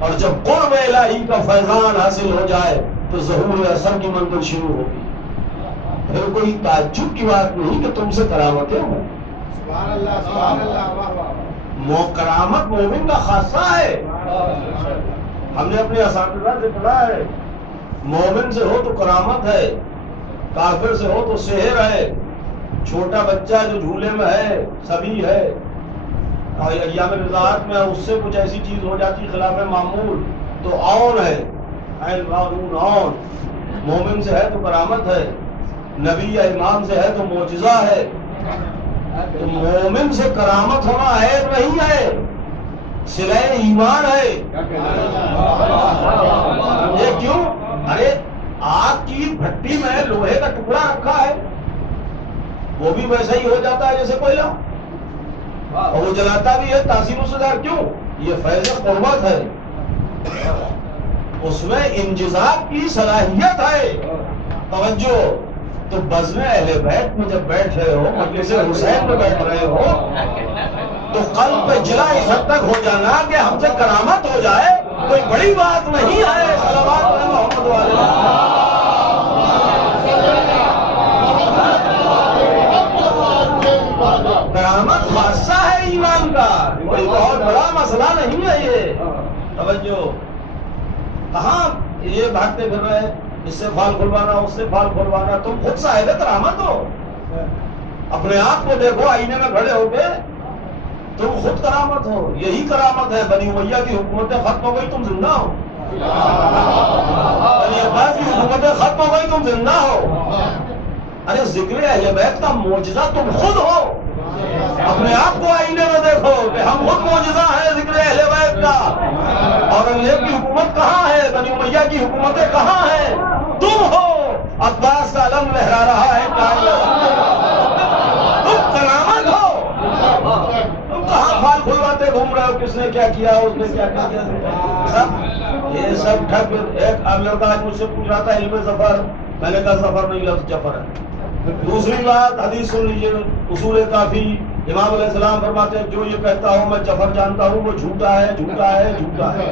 اور جب قرب الہی کا فیضان حاصل ہو جائے تو ظہور اثر کی منزل شروع ہوگی۔ پھر کوئی تعجب کی بات نہیں کہ تم سے کرامتیں ہوں۔ سبحان اللہ، سبحان اللہ۔ کرامت مومن کا خاصہ ہے۔ ہم نے اپنے اساتذہ سے پڑھا ہے، مومن سے ہو تو کرامت ہے، کافر سے ہو تو سحر ہے۔ چھوٹا بچہ جو جھولے میں ہے سبھی ہے، اور ایام رضاعت میں اس سے کچھ ایسی چیز ہو جاتی خلاف معمول تو اون ہے، اون۔ مومن سے ہے تو کرامت ہے، نبی یا امام سے ہے تو معجزہ ہے۔ تو مومن سے کرامت ہونا عیب نہیں ہے، صلہ ایمان ہے۔ یہ کیوں؟ ارے آگ کی بھٹی میں لوہے کا ٹکڑا رکھا ہے، وہ بھی ویسا ہی ہو جاتا ہے جیسے کوئلہ، اور وہ جلاتا بھی ہے تاثیر اس سے۔ کیوں؟ یہ فیض قربت ہے، اس میں انجذاب کی صلاحیت ہے۔ توجہ، تو بزم اہل بیت میں جب بیٹھ رہے ہو، مجلس حسین میں بیٹھ رہے ہو، تو قلب پہ جلا اس حد تک ہو جانا کہ ہم سے کرامت ہو جائے کوئی بڑی بات نہیں ہے۔ صلوات علی محمد علیہ۔ کرامت خاصہ ہے ایمان کا، کوئی بہت بڑا مسئلہ نہیں ہے یہ۔ توجہ، کہاں یہ بھاگتے پھر رہے، اس سے فال کھلوانا اس سے فال کھلوانا، تم خود صاحب کرامت ہو۔ اپنے آپ کو دیکھو آئینے میں کھڑے ہو کے، تم خود کرامت ہو۔ یہی کرامت ہے، بنی امیہ کی حکومتیں ختم ہو گئی تم زندہ ہو، بنی عباس کی حکومتیں ختم ہو گئی تم زندہ ہو۔ ارے ذکر اہل بیت کا معجزہ تم خود ہو۔ اپنے آپ کو آئینے میں دیکھو کہ ہم خود معجزہ ہیں ذکر اہل بیت کا۔ اورنگزیب کی حکومت کہاں ہے؟ بنی امیہ کی حکومتیں کہاں ہیں؟ تم ہو۔ عباس کا علم لہرا رہا ہے، تم کرامت ہو۔ تم کہاں پھال کھلواتے گھوم رہے ہو کس نے کیا کیا، اس نے کیا کیا، یہ سب ٹھگ۔ ایک اب لڑکا آج مجھ سے پوچھ رہا تھا علم ظفر، میں نے کہا ظفر نہیں، لفظ جفر ہے۔ دوسری بات حدیث سن لیجیے، اصول کافی، امام علیہ السلام فرماتے ہیں جو یہ کہتا ہوں میں جفر جانتا ہوں وہ جھوٹا ہے، جھوٹا ہے، جھوٹا ہے۔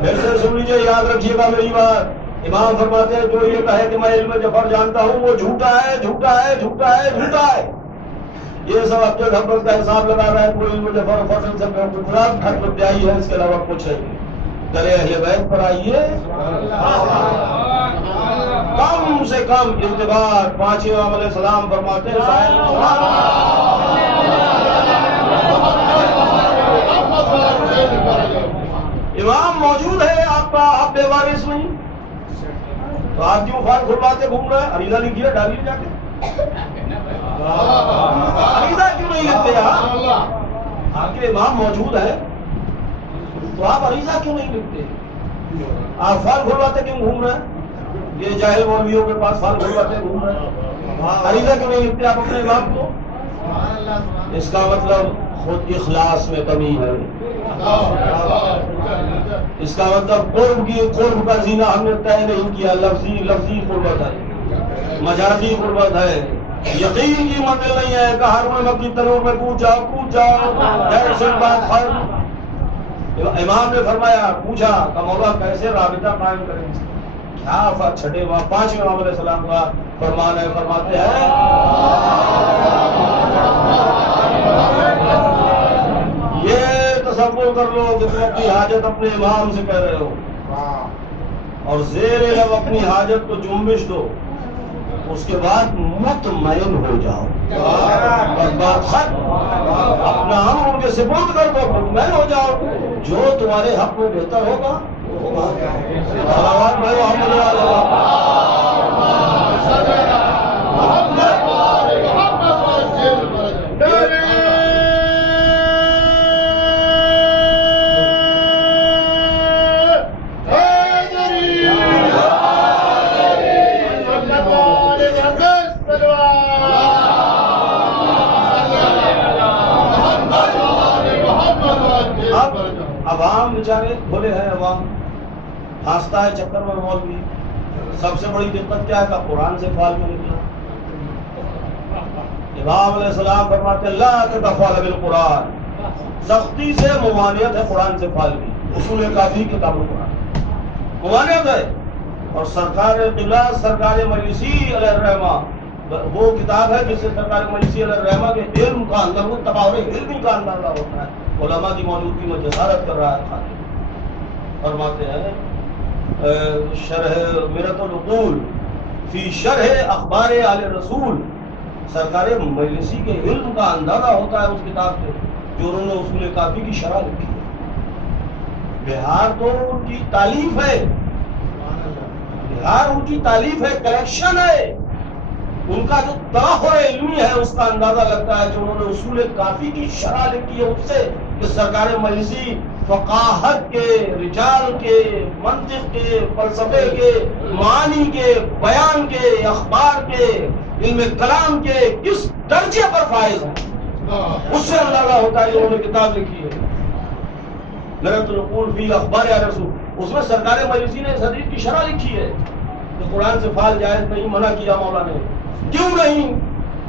پھر سے سن لیجیے، یاد رکھیے گا میری بات، امام فرماتے ہیں جو یہ کہے کہ میں علم جفر جانتا ہوں وہ جھوٹا ہے، جھوٹا ہے، جھوٹا ہے، جھوٹا ہے۔ یہ سب اب جب ہم کا حساب لگا رہا ہے، کوئی علم جفر فصل سے ٹھگ لپٹائی ہے، اس کے علاوہ کچھ نہیں۔ چلے اہل بیت پر آئیے، کم سے کم اعتبار پانچ امام علیہ السلام فرماتے ہیں امام موجود ہے آپ کا، آپ بے وارث نہیں، تو آپ کیوں فار کھلواتے گھوم رہے ہیں؟ عریضہ لکھیے، ڈالیے جا کے، عریضہ کیوں نہیں لکھتے آپ؟ آپ کے امام موجود ہے تو آپ عریضہ کیوں نہیں لکھتے؟ آپ فال کھلواتے کیوں گھوم رہے ہیں؟ یہ جاہل مولویوں کے پاس فال کھلواتے گھوم رہے ہیں، عریضہ کیوں نہیں لکھتے آپ اپنے امام کو؟ اس کا مطلب خود اخلاص میں کمی ہے، اس کا مطلب قرب کا زینہ ہم نے طے نہیں کیا، لفظی قربت ہے، مجازی قربت ہے، یقین کی منزل نہیں ہے کہ ہارون مکی تنور میں کود جاؤ، کود جاؤ، امام نے فرمایا، پوچھا کہ مولا کیسے رابطہ قائم کریں، کیا چھٹے پانچویں امام علیہ السلام کا فرمان ہے، فرماتے ہیں یہ تصور کر لو کہ تم اپنی حاجت اپنے امام سے کہہ رہے ہو اور زیر لب اپنی حاجت کو جنبش دو، اس کے بعد مطمئن ہو جاؤ، بس بات ختم، اپنا ہم ان کے سپرد کر دو، مطمئن ہو جاؤ، جو تمہارے حق میں بہتر ہوگا عوام بیچارے بھولے ہیں، عوام ہنستا ہے چکر میں مولوی۔ سب سے بڑی دقت کیا ہے کہ قرآن سے فال میں نکلا۔ امام علیہ السلام فرماتے ہیں لا تتفال بالقرآن، سختی سے ممانعت ہے قرآن سے فال کی، اصول کافی کتاب القرآن ممانعت ہے۔ اور سرکار قبلہ سرکار مجلسی علیہ الرحمہ، وہ کتاب ہے جس سے سرکار مجلسی علیہ الرحمہ کے علم کا اندر وہ تباور علمی کا اندازہ ہوتا ہے، علماء کی موجودگی میں جسارت کر رہا ہے۔ فرماتے ہیں شرح مرت العقول فی شرح اخبار آل رسول، سرکار مجلسی کے علم کا اندازہ ہوتا ہے اس کتاب سے جو انہوں نے اصول کافی کی شرح لکھی ہے۔ بہار تو ان کی تالیف ہے، بہار ان کی تالیف ہے، کلیکشن ہے، ان کا جو تباہر علمی ہے اس کا اندازہ لگتا ہے جو انہوں نے اصول کافی کی شرح لکھی ہے، اس سے کہ سرکار مجلسی فقاہت کے، رجال کے، منطق کے، فلسفے کے، معانی کے، بیان کے، اخبار کے، علم کلام کے کس درجے پر فائز ہیں، اس سے اندازہ ہوتا ہے جو انہوں نے کتاب لکھی ہے مرت العقول فی اخبار آل رسول۔ اس میں سرکار مجلسی نے اس حدیث کی شرح لکھی ہے کہ قرآن سے فال جائز نہیں، منع کیا مولا نے، کیوں نہیں؟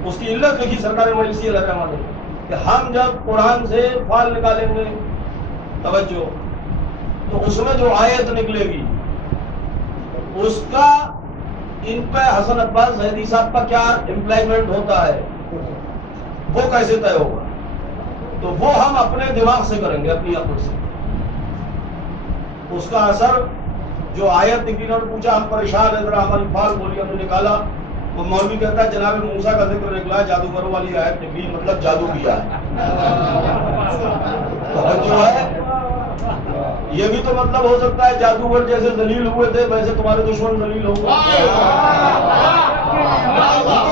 اس کی علت لکھی سرکار مجلسی علیہ الرحمہ نے کہ ہم جب قرآن سے فال نکالیں گے، توجہ، تو اس میں جو آیت نکلے گی اس کا ان پہ حسن عباس زہدی صاحب کا کیا امپلائمنٹ ہوتا ہے، وہ کیسے طے ہوگا؟ تو وہ ہم اپنے دماغ سے کریں گے، اپنی عقل سے۔ اس کا اثر جو آیت نکلی، انہوں نے پوچھا ہم پریشان ہے، ذرا ہماری فال بولی، ہم نے نکالا، وہ مولوی کہتا ہے جناب موسیٰ کا ذکر نکلا، جادوگروں والی آیت نکلی، مطلب جادو کیا ہے۔ جو ہے یہ بھی تو مطلب ہو سکتا ہے جادوگر جیسے ذلیل ہوئے تھے ویسے تمہارے دشمن ذلیل ہوں گے،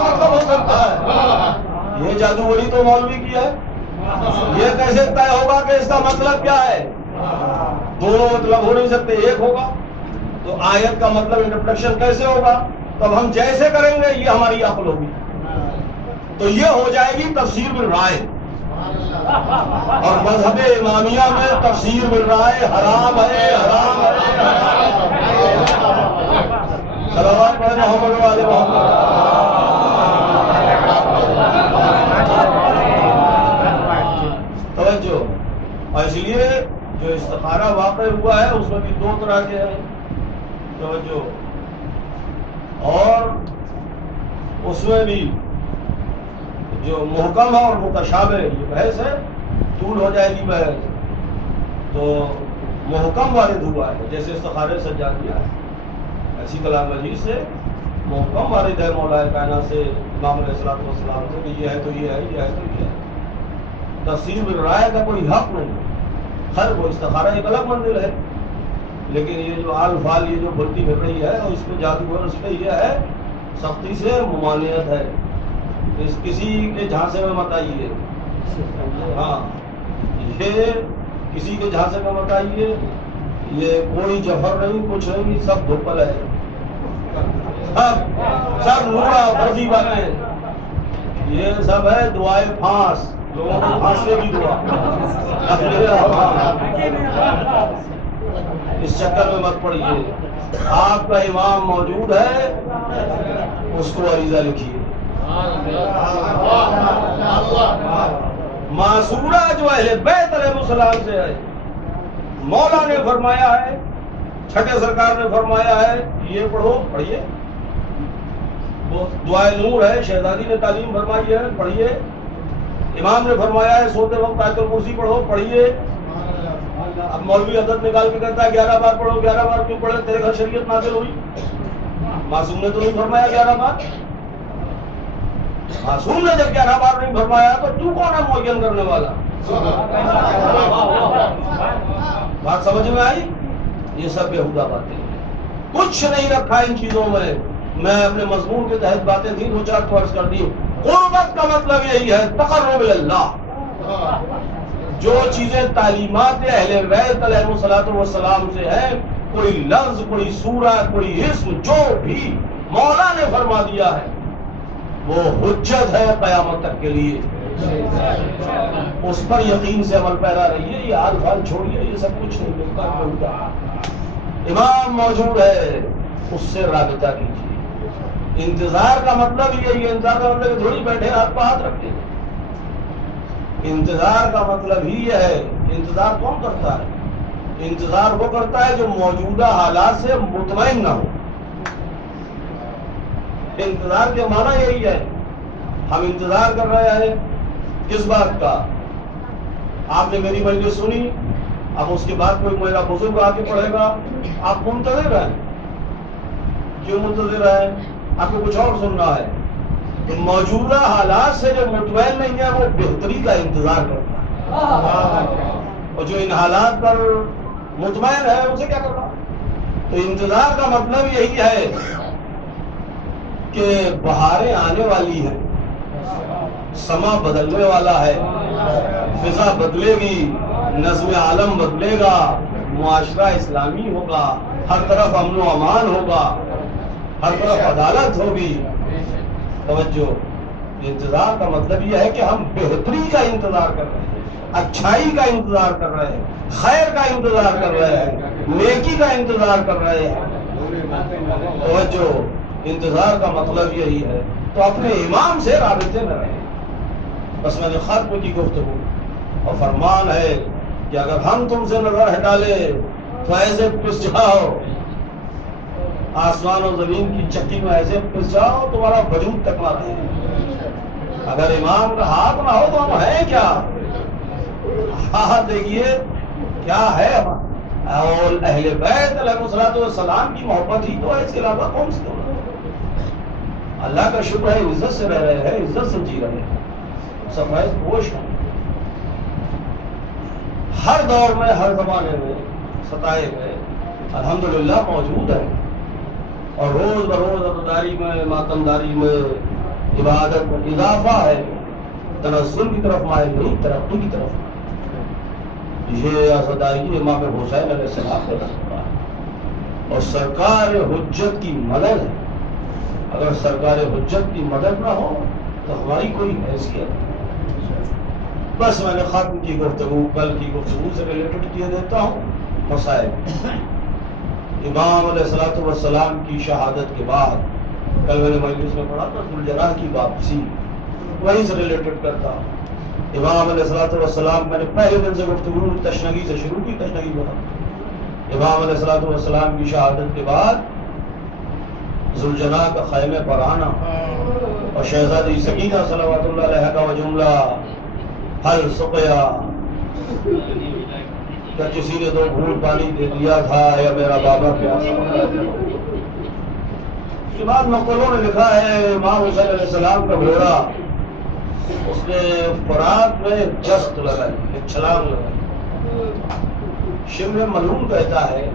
مطلب ہو سکتا ہے۔ یہ جادوگری تو مولوی کی ہے، یہ کیسے طے ہوگا کہ اس کا مطلب کیا ہے؟ دونوں مطلب ہو نہیں سکتے، ایک ہوگا۔ تو آیت کا مطلب انٹرپریشن کیسے ہوگا؟ تب ہم جیسے کریں گے یہ ہماری عقل ہوگی، تو یہ ہو جائے گی تفسیر بالرائے۔ اور مذہب امامیہ میں تفسیر مل رہا ہے حرام ہے حرام ہے صلوات پڑھیں محمد والے محمد. توجہ. اور اس لیے جو استخارہ واقع ہوا ہے اس میں بھی دو طرح کے ہیں. توجہ. اور اس میں بھی جو محکم ہے اور متشابہ یہ بحث ہے طول ہو جائے گی بحث. تو محکم وارد ہوا ہے جیسے استخارے سجادیہ ہے ایسی کلام مجید سے محکم وارد ہے مولا کائنات سے امام علیہ الصلوۃ والسلام سے کہ یہ ہے تو یہ ہے یہ ہے تو یہ ہے. تفسیر بالرائے کا کوئی حق نہیں. خیر وہ استخارہ ایک الگ منزل ہے لیکن یہ جو آل فال یہ جو بھرتی پھر رہی ہے اور اس پہ جادو اور اس پہ یہ ہے سختی سے ممانعت ہے. اس کسی کے جھانسے میں مت آئیے. ہاں یہ کسی کے جھانسے میں مت آئیے. یہ کوئی جفر نہیں کچھ نہیں سب دھوپل ہے سب نورا فرضی باتیں. یہ سب ہے دعائیں پھانس لوگوں کو پھانسنے کی دعا. اس چکر میں مت پڑیے. آپ کا امام موجود ہے اس کو عریضہ لکھیے. معصورہ جو اہل بیت علیہ السلام سے ہے مولا نے فرمایا ہے چھٹے سرکار نے فرمایا ہے یہ پڑھو پڑھیے. وہ دعائے نور ہے شہزادی نے تعلیم فرمائی ہے پڑھیے. امام نے فرمایا ہے سوتے وقت آیت الکرسی پڑھو پڑھیے. اب مولوی حضرت نکال کے کہتا ہے 11 بار پڑھو. 11 بار کیوں پڑھے؟ تیرے گھر شریعت نازل ہوئی. معصوم نے تو نہیں فرمایا 11 بار. معصوم نے جب 11 بار نہیں فرمایا تو تو کون ہے معین کرنے والا؟ بات سمجھ میں آئی؟ یہ سب بیہودہ باتیں ہیں. کچھ نہیں رکھا ان چیزوں میں. میں اپنے مضمون کے تحت باتیں تھیں دو چار فرض کر دی. قربت کا مطلب یہی ہے تقرب اللہ. جو چیزیں تعلیمات اہل بیت علیہ الصلوۃ والسلام سے ہیں کوئی لفظ کوئی سورہ کوئی اسم جو بھی مولا نے فرما دیا ہے وہ حجت ہے قیامت تک کے لیے. اس پر یقین سے عمل پیرا رہیے. یہ آل فال چھوڑیے یہ سب کچھ نہیں ملتا ہوگا. امام موجود ہے اس سے رابطہ کیجیے. انتظار کا مطلب یہی ہے. انتظار کا مطلب تھوڑی بیٹھے ہاتھ پہ ہاتھ رکھتے ہیں. انتظار کا مطلب ہی یہ ہے. انتظار کون کرتا ہے؟ انتظار وہ کرتا ہے جو موجودہ حالات سے مطمئن نہ ہو. انتظار کے معنی یہی ہے. ہم انتظار کر رہے ہیں کس بات کا؟ آپ نے میری مجلس سنی اب اس کے بعد کوئی میرا بزرگ آ کے پڑھے گا. آپ منتظر ہیں. کیوں منتظر ہیں؟ آپ کو کچھ اور سننا ہے. موجودہ حالات سے جو مطمئن نہیں ہے وہ بہتری کا انتظار کرتا ہے اور جو ان حالات پر مطمئن ہے اسے کیا کرنا. تو انتظار کا مطلب یہی ہے کہ بہاریں آنے والی ہیں سما بدلنے والا ہے فضا بدلے گی نظم عالم بدلے گا معاشرہ اسلامی ہوگا ہر طرف امن و امان ہوگا ہر طرف عدالت ہوگی. توجہ. انتظار کا مطلب یہ ہے کہ ہم بہتری کا انتظار کر رہے ہیں اچھائی کا انتظار کر رہے ہیں خیر کا انتظار کر رہے ہیں نیکی کا انتظار کر رہے ہیں. توجہ. انتظار کا مطلب یہی ہے. تو اپنے امام سے رابطے میں رہیں. بس میں نے ختم کی گفتگو اور فرمان ہے کہ اگر ہم تم سے نظر ہٹا لیں تو ایسے پس جاؤ آسمان و زمین کی چکی میں ایسے پس جاؤ تمہارا وجود تک نہ رہے. اگر امام کا ہاتھ نہ ہو تو ہم ہیں کیا؟ ہاتھ دیکھیے کیا ہے. اور اہل بیت علیہ الصلوۃ والسلام کی محبت ہی تو ہے. اس کے علاوہ کون سی دولت؟ اللہ کا شکر ہے عزت سے رہ رہے ہیں عزت سے جی رہے ہیں سفید پوش ہیں. ہر دور میں ہر زمانے میں ستائے گئے الحمدللہ موجود ہیں اور روز بروز عباداری میں ماتمداری میں عبادت میں اضافہ ہے. تنزل کی طرف مائل نہیں ترقی کی طرف. یہ عزاداری امام حسین علیہ السلام کا رسول ہے اور سرکار حجت کی مدد ہے. اگر سرکار حجت کی مدد نہ ہو تو ہماری کوئی حیثیت بس میں نے ختم کی گفتگو کل کی گفتگو سے ریلیٹڈ کیے دیتا ہوں مسائل۔ امام علیہ الصلوۃ والسلام کی شہادت کے بعد کل میں نے مجلس میں پڑھا تھا ذوالجناح کی واپسی، وہی سے ریلیٹڈ کرتا ہوں۔ امام علیہ الصلوۃ والسلام، میں نے پہلے دن سے گفتگو تشنگی سے شروع کی، تشنگی بنا۔ امام علیہ الصلوۃ والسلام کی شہادت کے بعد ذوالجناح کا خیمے پر آنا اور شہزادی سکینہ صلوات اللہ علیہا کا وہ جملہ حل سقیا، کیا کسی نے 2 گھونٹ پانی دے دیا تھا یا میرا بابا پیاسا؟ اس کے بعد نقلوں نے لکھا ہے امام حسین علیہ السلام کا گھوڑا اس نے فرات میں جست لگائی، ایک چھلانگ لگائی۔ شبر ملعون کہتا ہے،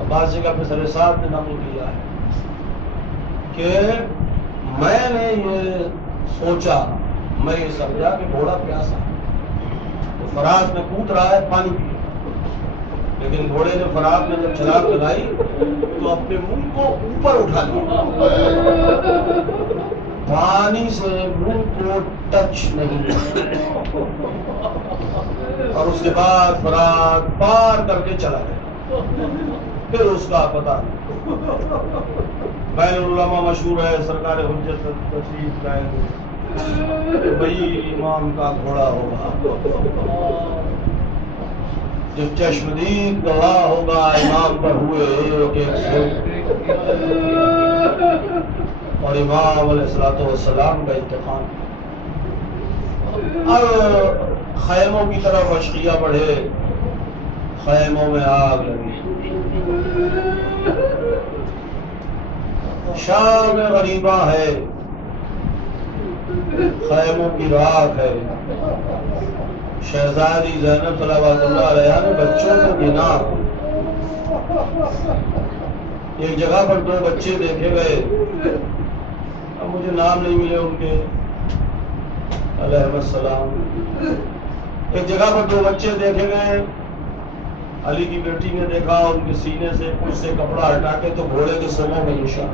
عباس جی کا پسر صاحب نے نقل کیا ہے کہ میں نے یہ سوچا، میں یہ سمجھا کہ گھوڑا پیاسا تو فرات میں کود رہا ہے پانی پی، لیکن گھوڑے نے فرات میں جب چھلانگ لگائی تو اپنے منہ کو اوپر اٹھا لیا، پانی سے منہ کو ٹچ نہیں، اور اس کے بعد فرات پار کر کے چلا گیا۔ پھر اس کا پتہ نہیں۔ بین العلماء مشہور ہے، سرکار حجت تشریف لائے وہی امام کا گھوڑا ہوگا جو چشمدید گواہ ہوگا امام پر ہوئے ایک ایک سے، اور امام علیہ الصلوۃ والسلام کا انتقام۔ اب خیموں کی طرف اشقیہ بڑھے، خیموں میں آگ لگی، شام غریبہ ہے، خیموں کی راکھ ہے۔ شہزادی زینب صلوات اللہ علیہا نے بچوں کو گنا، ایک جگہ پر 2 بچے دیکھے گئے، اب مجھے نام نہیں ملے ان کے علیہ السلام۔ ایک جگہ پر 2 بچے دیکھے گئے، علی کی بیٹی نے دیکھا ان کے سینے سے کچھ سے کپڑا ہٹا کے تو گھوڑے کے سروں میں نشان،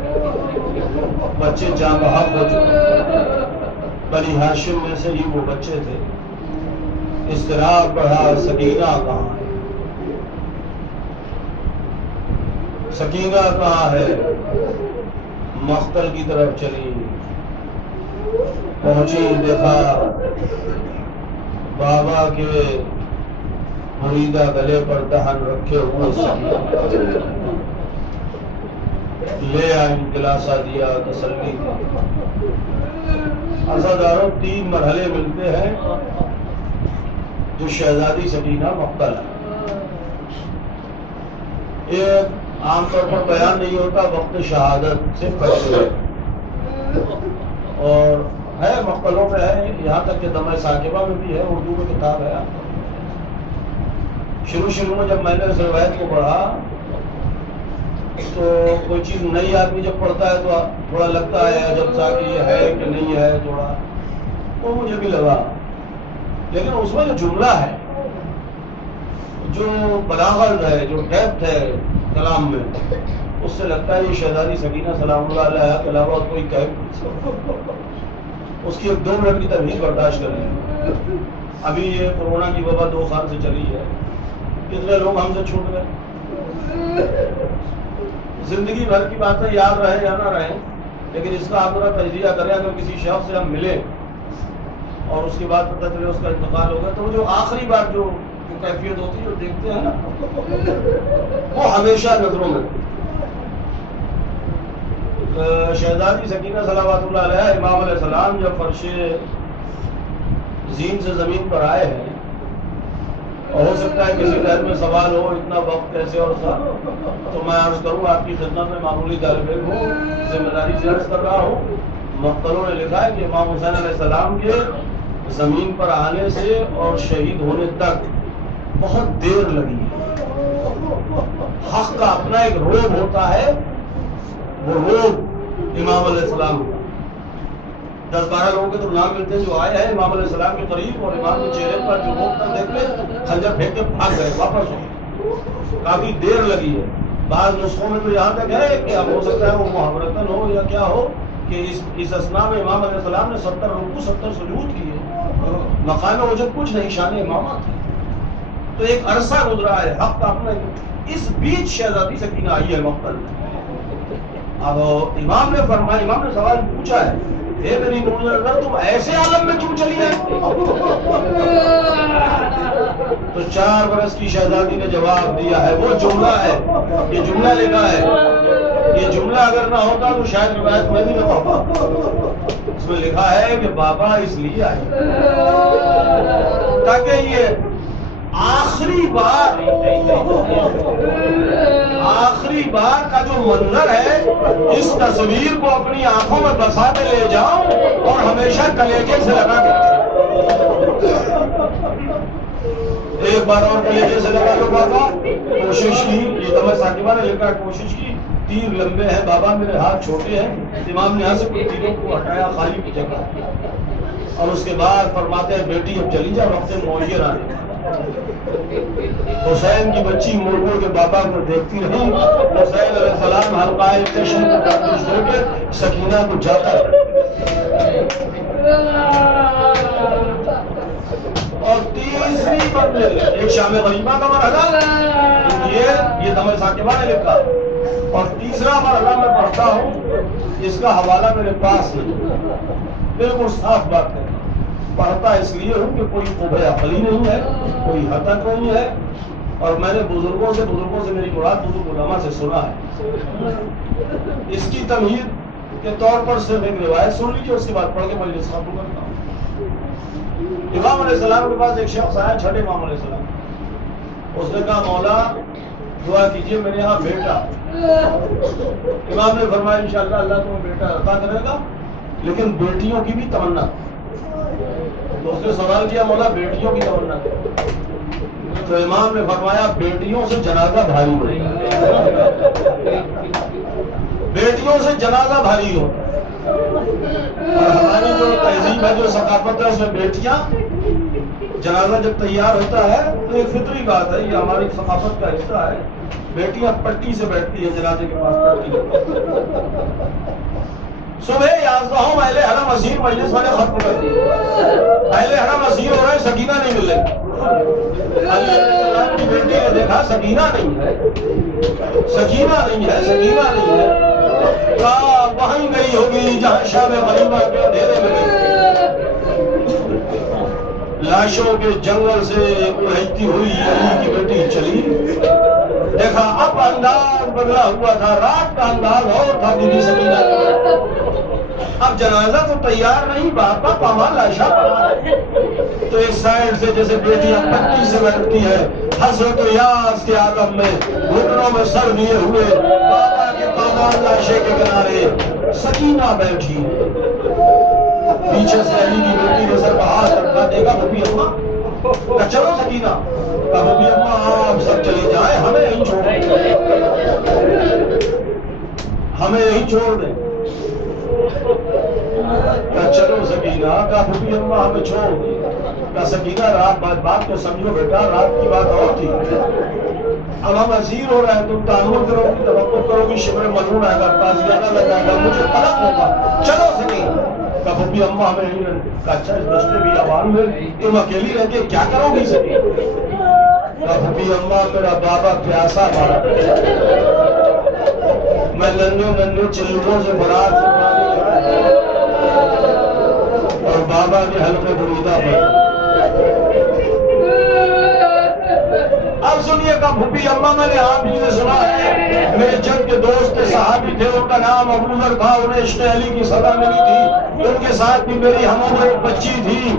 بچے جاں بحق ہو چکے۔ بنی ہاشم میں سے ہی وہ بچے تھے۔ اضطراب بڑھا، سکینہ کہاں ہے؟ سکینہ کہاں ہے؟ مقتل کی طرف چلی، پہنچی، دیکھا بابا کے مریدہ گلے پر دہن رکھے ہوئے سکینہ، لے آئیں، دلاسا دیا، تسلی دی۔ عزاداروں 3 مرحلے ملتے ہیں جو شہزادی سکینہ مقتل ہے۔ ایک عام طور پر بیان نہیں ہوتا، وقت شہادت سے پہلے، اور ہے مقتلوں میں ہے، یہاں تک کہ دمہ ثاقبہ میں بھی ہے، اردو میں کتاب ہے۔ شروع میں جب میں نے اس روایت کو پڑھا تو کوئی چیز نئی آدمی جب پڑھتا ہے تو تھوڑا لگتا ہے عجب سا کہ یہ ہے کہ نہیں ہے، تھوڑا وہ مجھے بھی لگا، لیکن اس میں جو جملہ ہے، جو بلاغت ہے، جو ڈیپتھ ہے کلام میں، اس سے لگتا ہے یہ شہزادی سکینہ سلام اللہ علیہا کے علاوہ کوئی کہہ اس کی 1-2 منٹ کی تمہید برداشت کر لیں۔ ابھی یہ کورونا کی وبا 2 سال سے چلی ہے، کتنے لوگ ہم سے چھوٹ گئے۔ زندگی بھر کی باتیں یاد رہے یا نہ رہے، لیکن اس کا آپ ذرا تجزیہ کریں، اگر کسی شخص سے ہم ملیں اور اس کے بعد پتہ چلے اس کا انتقال ہو گیا، تو وہ جو آخری بار جو کیفیت ہوتی ہے جو دیکھتے ہیں نا، وہ ہمیشہ نظروں میں۔ شہزادی سکینہ صلوات اللہ علیہا، امام علیہ السلام جب فرش زین سے زمین پر آئے ہیں، اور ہو سکتا ہے کسی ذہن میں سوال ہو اتنا وقت کیسے اور سا، تو میں عرض کروں آپ کی خدمت میں، معمولی طالب علم ہوں، ذمہ داری سے عرض کر رہا ہوں۔ مقتلوں نے لکھا ہے کہ امام حسین علیہ السلام کے زمین پر آنے سے اور شہید ہونے تک بہت دیر لگی۔ حق کا اپنا ایک روب ہوتا ہے، وہ روب امام علیہ السلام کا 10-12 لوگوں کے تو نام ملتے ہیں جو آئے ہیں امام علیہ السلام کے قریب، اور امام کے چہرے پر جو روب تھا دیکھ کے خنجر پھینک کے بھاگ گئے، واپس ہو گئے، کافی دیر لگی ہے۔ بعض نسخوں میں تو یہاں تک ہے کہ اب ہو سکتا ہے وہ محاورتاً ہو یا کیا ہو کہ اس اسنا میں امام علیہ السلام نے 70 رکوع 70 سجود کیے، اور مقام وجود کچھ نہیں، شان امامت ہے. تو ایک عرصہ گزرا ہے، حق کا اپنا. اس بیچ شہزادی سکینہ آئی ہے مقتل میں. اب امام نے فرمایا، امام نے سوال پوچھا ہے، اے میری نور نظر تم ایسے عالم میں کیوں چلی ہے؟ تو 4 برس کی شہزادی نے جواب دیا ہے، وہ جملہ ہے، یہ جملہ لکھا ہے. یہ جملہ اگر نہ ہوتا تو شاید روایت میں بھی نہ پڑھتا. اس میں لکھا ہے کہ بابا اس لیے آئے تاکہ یہ آخری بار کا جو منظر ہے، اس تصویر کو اپنی آنکھوں میں بسا کے لے جاؤں اور ہمیشہ کلیجے سے لگا کے. ایک بار اور کلیجے سے لگا دو بابا. کوشش کی، یہ تو میں ثاقبہ نے لکھا، کوشش کی. تیر لمبے ہیں بابا، میرے ہاتھ چھوٹے ہیں. امام نے یہاں سے کچھ تیروں کو ہٹایا خالی کی جگہ، اور اس کے بعد فرماتے ہیں بیٹی اب چلی جا، وقت معیر آنے. حسین کی بچی مڑ مڑ کے بابا کو دیکھتی رہی. حسین علیہ السلام حلقہ اسٹیشن پر کردش دے کے سکینہ کو جاتا ہے. اور تیسری منزل ایک شام غریبہ کا مرحلہ، یہ تمہیں ثاقبہ نے لکھا. اور تیسرا مرحلہ میں پڑھتا ہوں، اس کا حوالہ میرے پاس نہیں، بالکل صاف بات ہے. پڑھتا اس لیے ہوں کہ کوئی قوہ عقلی نہیں ہے، کوئی حتک نہیں ہے، اور میں نے بزرگوں سے میری مراد بزرگ علماء سے سنا ہے. اس کی تمہید کے طور پر صرف ایک روایت سن لیجیے، اس کے بعد پڑھ کے مجلس ختم کرتا ہوں. امام علیہ السلام کے پاس ایک شخص آیا، چھٹے امام علیہ السلام. اس نے کہا مولا دعا کیجیے میرے یہاں بیٹا. امام نے فرمایا انشاءاللہ اللہ تمہیں بیٹا عطا کرے گا، لیکن بیٹیوں کی بھی تمنا. تو اس نے سوال کیا مولا بیٹیوں کی تمنا، تو امام نے فرمایا بیٹیوں سے جنازہ بھاری ہو، بیٹیوں سے جنازہ بھاری ہو. اور ہماری جو تہذیب ہے، جو ثقافت ہے، اس میں بیٹیاں جنازہ جب تیار ہوتا ہے تو یہ فطری بات ہے، یہ ہماری ثقافت کا حصہ ہے. بیٹیاں پٹی سے بیٹھتی ہیں جنازے کے پاس پٹی. صبح 11 اہل حرم اسیر مجلس والے ختم کر دی. اہل حرم اسیر ہو رہے، سکینہ نہیں مل رہی. علی علیہ السلام کی بیٹی نے دیکھا سکینہ نہیں ہے، سکینہ نہیں ہے، سکینہ نہیں ہے. کہا وہیں گئی ہوگی جہاں شام غریبہ کے اندھیرے میں گئی. لاشوں کے جنگل سے اڑتی ہوئی علی کی بیٹی چلی. دیکھا اب انداز بدلا ہوا تھا، رات کا انداز اور تھا بی بی سکینہ. اب جنازہ تو تیار نہیں، باپا پاما لاشا پڑا. تو ایک سائڈ سے جیسے بیٹیاں پٹی سے بیٹھتی ہے، حسرت و یاس کے عالم میں گھٹنوں میں سر دیے ہوئے بابا کے پاما لاشے کے کنارے سکینہ بیٹھی. پیچھے سے علی کی بیٹی نے سر کا ہاتھ رکھا، دیکھا بھوپی اماں. کہا چلو سکینہ. کہا بھوپی اماں آپ سب چلی جائیں، ہمیں یہیں چھوڑ دیں، ہمیں یہیں چھوڑ دیں. کہا چلو سکینہ. کہا بھوپی اماں ہمیں چھوڑ دیں. کہا سکینہ رات بات کو سمجھو بیٹا، رات کی بات اور تھی، اب ہم اسیر ہو رہے ہیں، تم تعامل کرو گی، توقع کرو گی، شبر ملعون آئے گا، تازیانہ لگائے گا، مجھے قلق ہوگا. چلو سکینہ. کہا بھوپی اماں ہمیں نہیں رہنے. کہا اچھا اس دشتے بھی آوان میں تم اکیلی رہ کے کیا کرو گی سکینہ؟ کہا بھوپی اماں میرا بابا پیاسا مارا، میں ننھے چلوں سے برات سے پانی لگایا اور بابا کے حلقے بریدہ پر. اب سنیے گا بھوپی اماں، میں نے آپ جی سے سنا ہے، میرے جنگ کے دوست صحابی تھے، ان کا نام ابو ذر تھا، انہیں عشق علی کی سزا ملی تھی. ان کے ساتھ بھی میری ہم عمر ایک بچی تھی.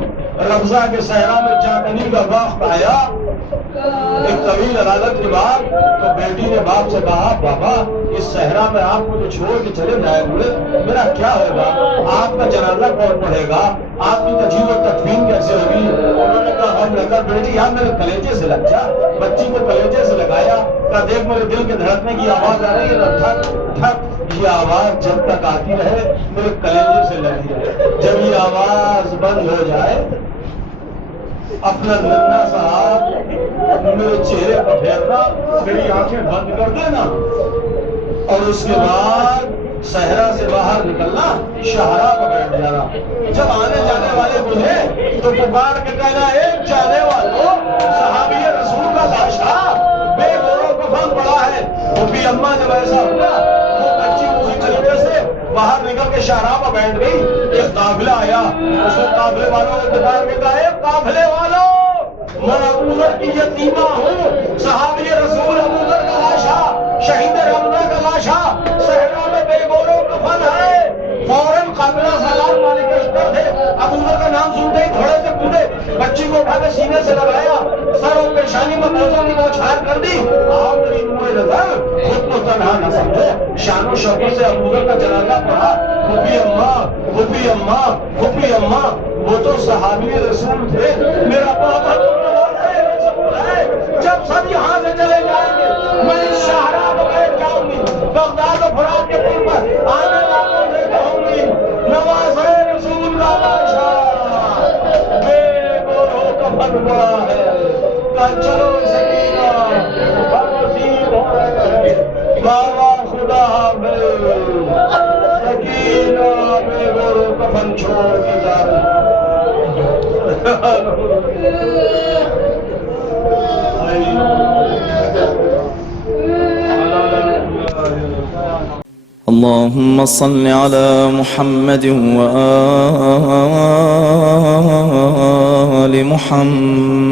ربضہ کے صحرا میں چاندنی کا وقت آیا، ایک طویل عدالت کے بعد تو بیٹی نے باپ سے کہا بابا اس صحرا میں آپ کو جو چھوڑ کے چلے جائے ہوئے میرا کیا ہوگا؟ آپ کا جنازہ کون پڑھے گا؟ آپ کی تجہیز و تکفین کیسے ہوگی؟ انہوں نے کہا ہم لگا بیٹی یار میرے کلیجے سے لگ جا. بچی کو کلیجے سے لگایا. کہا دیکھ میرے دل کے دھڑکنے کی آواز آ رہی ہے نا، ٹھک ٹھک. یہ آواز جب تک آتی رہے میرے کلیجے سے لگی رہے. جب یہ آواز بند ہو جائے اپنا ننھا سا ہاتھ میرے چہرے پر پھیرنا، میری آنکھیں بند کر دینا، اور اس کے بعد صحرا سے باہر نکلنا، شہرا پر بیٹھ جانا۔ جب آنے جانے والے بجھے تو پکار کے کہنا، ایک جانے والوں صحابی رسول کا لاشا بے گورو کفن پڑا ہے۔ وہ بھی اماں جب ایسا ہوا، وہ بچی اسی طریقے سے باہر نکل کے شہرا پر بیٹھ گئی۔ ایک قافلہ آیا، اس نے قافلے والوں کو پکار کے کہا، ایک قافلے والوں، میں ابو ذر کی یتیمہ ہوں، صحابی رسول ابو ذر کا لاشا، شہید رمضہ کا لاشا صحرا میں بے گورو کفن ہے۔ فوراً قافلہ سالار مالک اشتر تھے، ابو ذر کا نام سنتے ہی گھوڑے سے کودے، بچی کو اٹھا کے سینے سے لگایا، سر اور پیشانی میں بوسوں کی بوچھار کر دی۔ آؤ میری نور نظر، خود کو تنہا نہ سمجھو، شان و شوکت سے ابو ذر کا جنازہ پڑھا۔ پھوپھی اماں، پھوپھی اماں، پھوپھی اماں، وہ تو صحابی رسول تھے، میرا بابا تو نوازے رسول ہے۔ جب سب یہاں سے چلے جائیں گے، میں اس شاہراہ کو بیٹھ جاؤں گی، بغداد و فرات کے پل پر آنے والوں سے کہوں گی، نوازے رسول کا لاشا بے گورو کفن پڑا ہے۔ چلو سکینہ، نصیب ہو رہے ہیں، بابا خدا حافظ۔ سکینہ بے گورو کفن چھوڑ کے جا رہی ہے۔ اللهم صل على محمد وآل محمد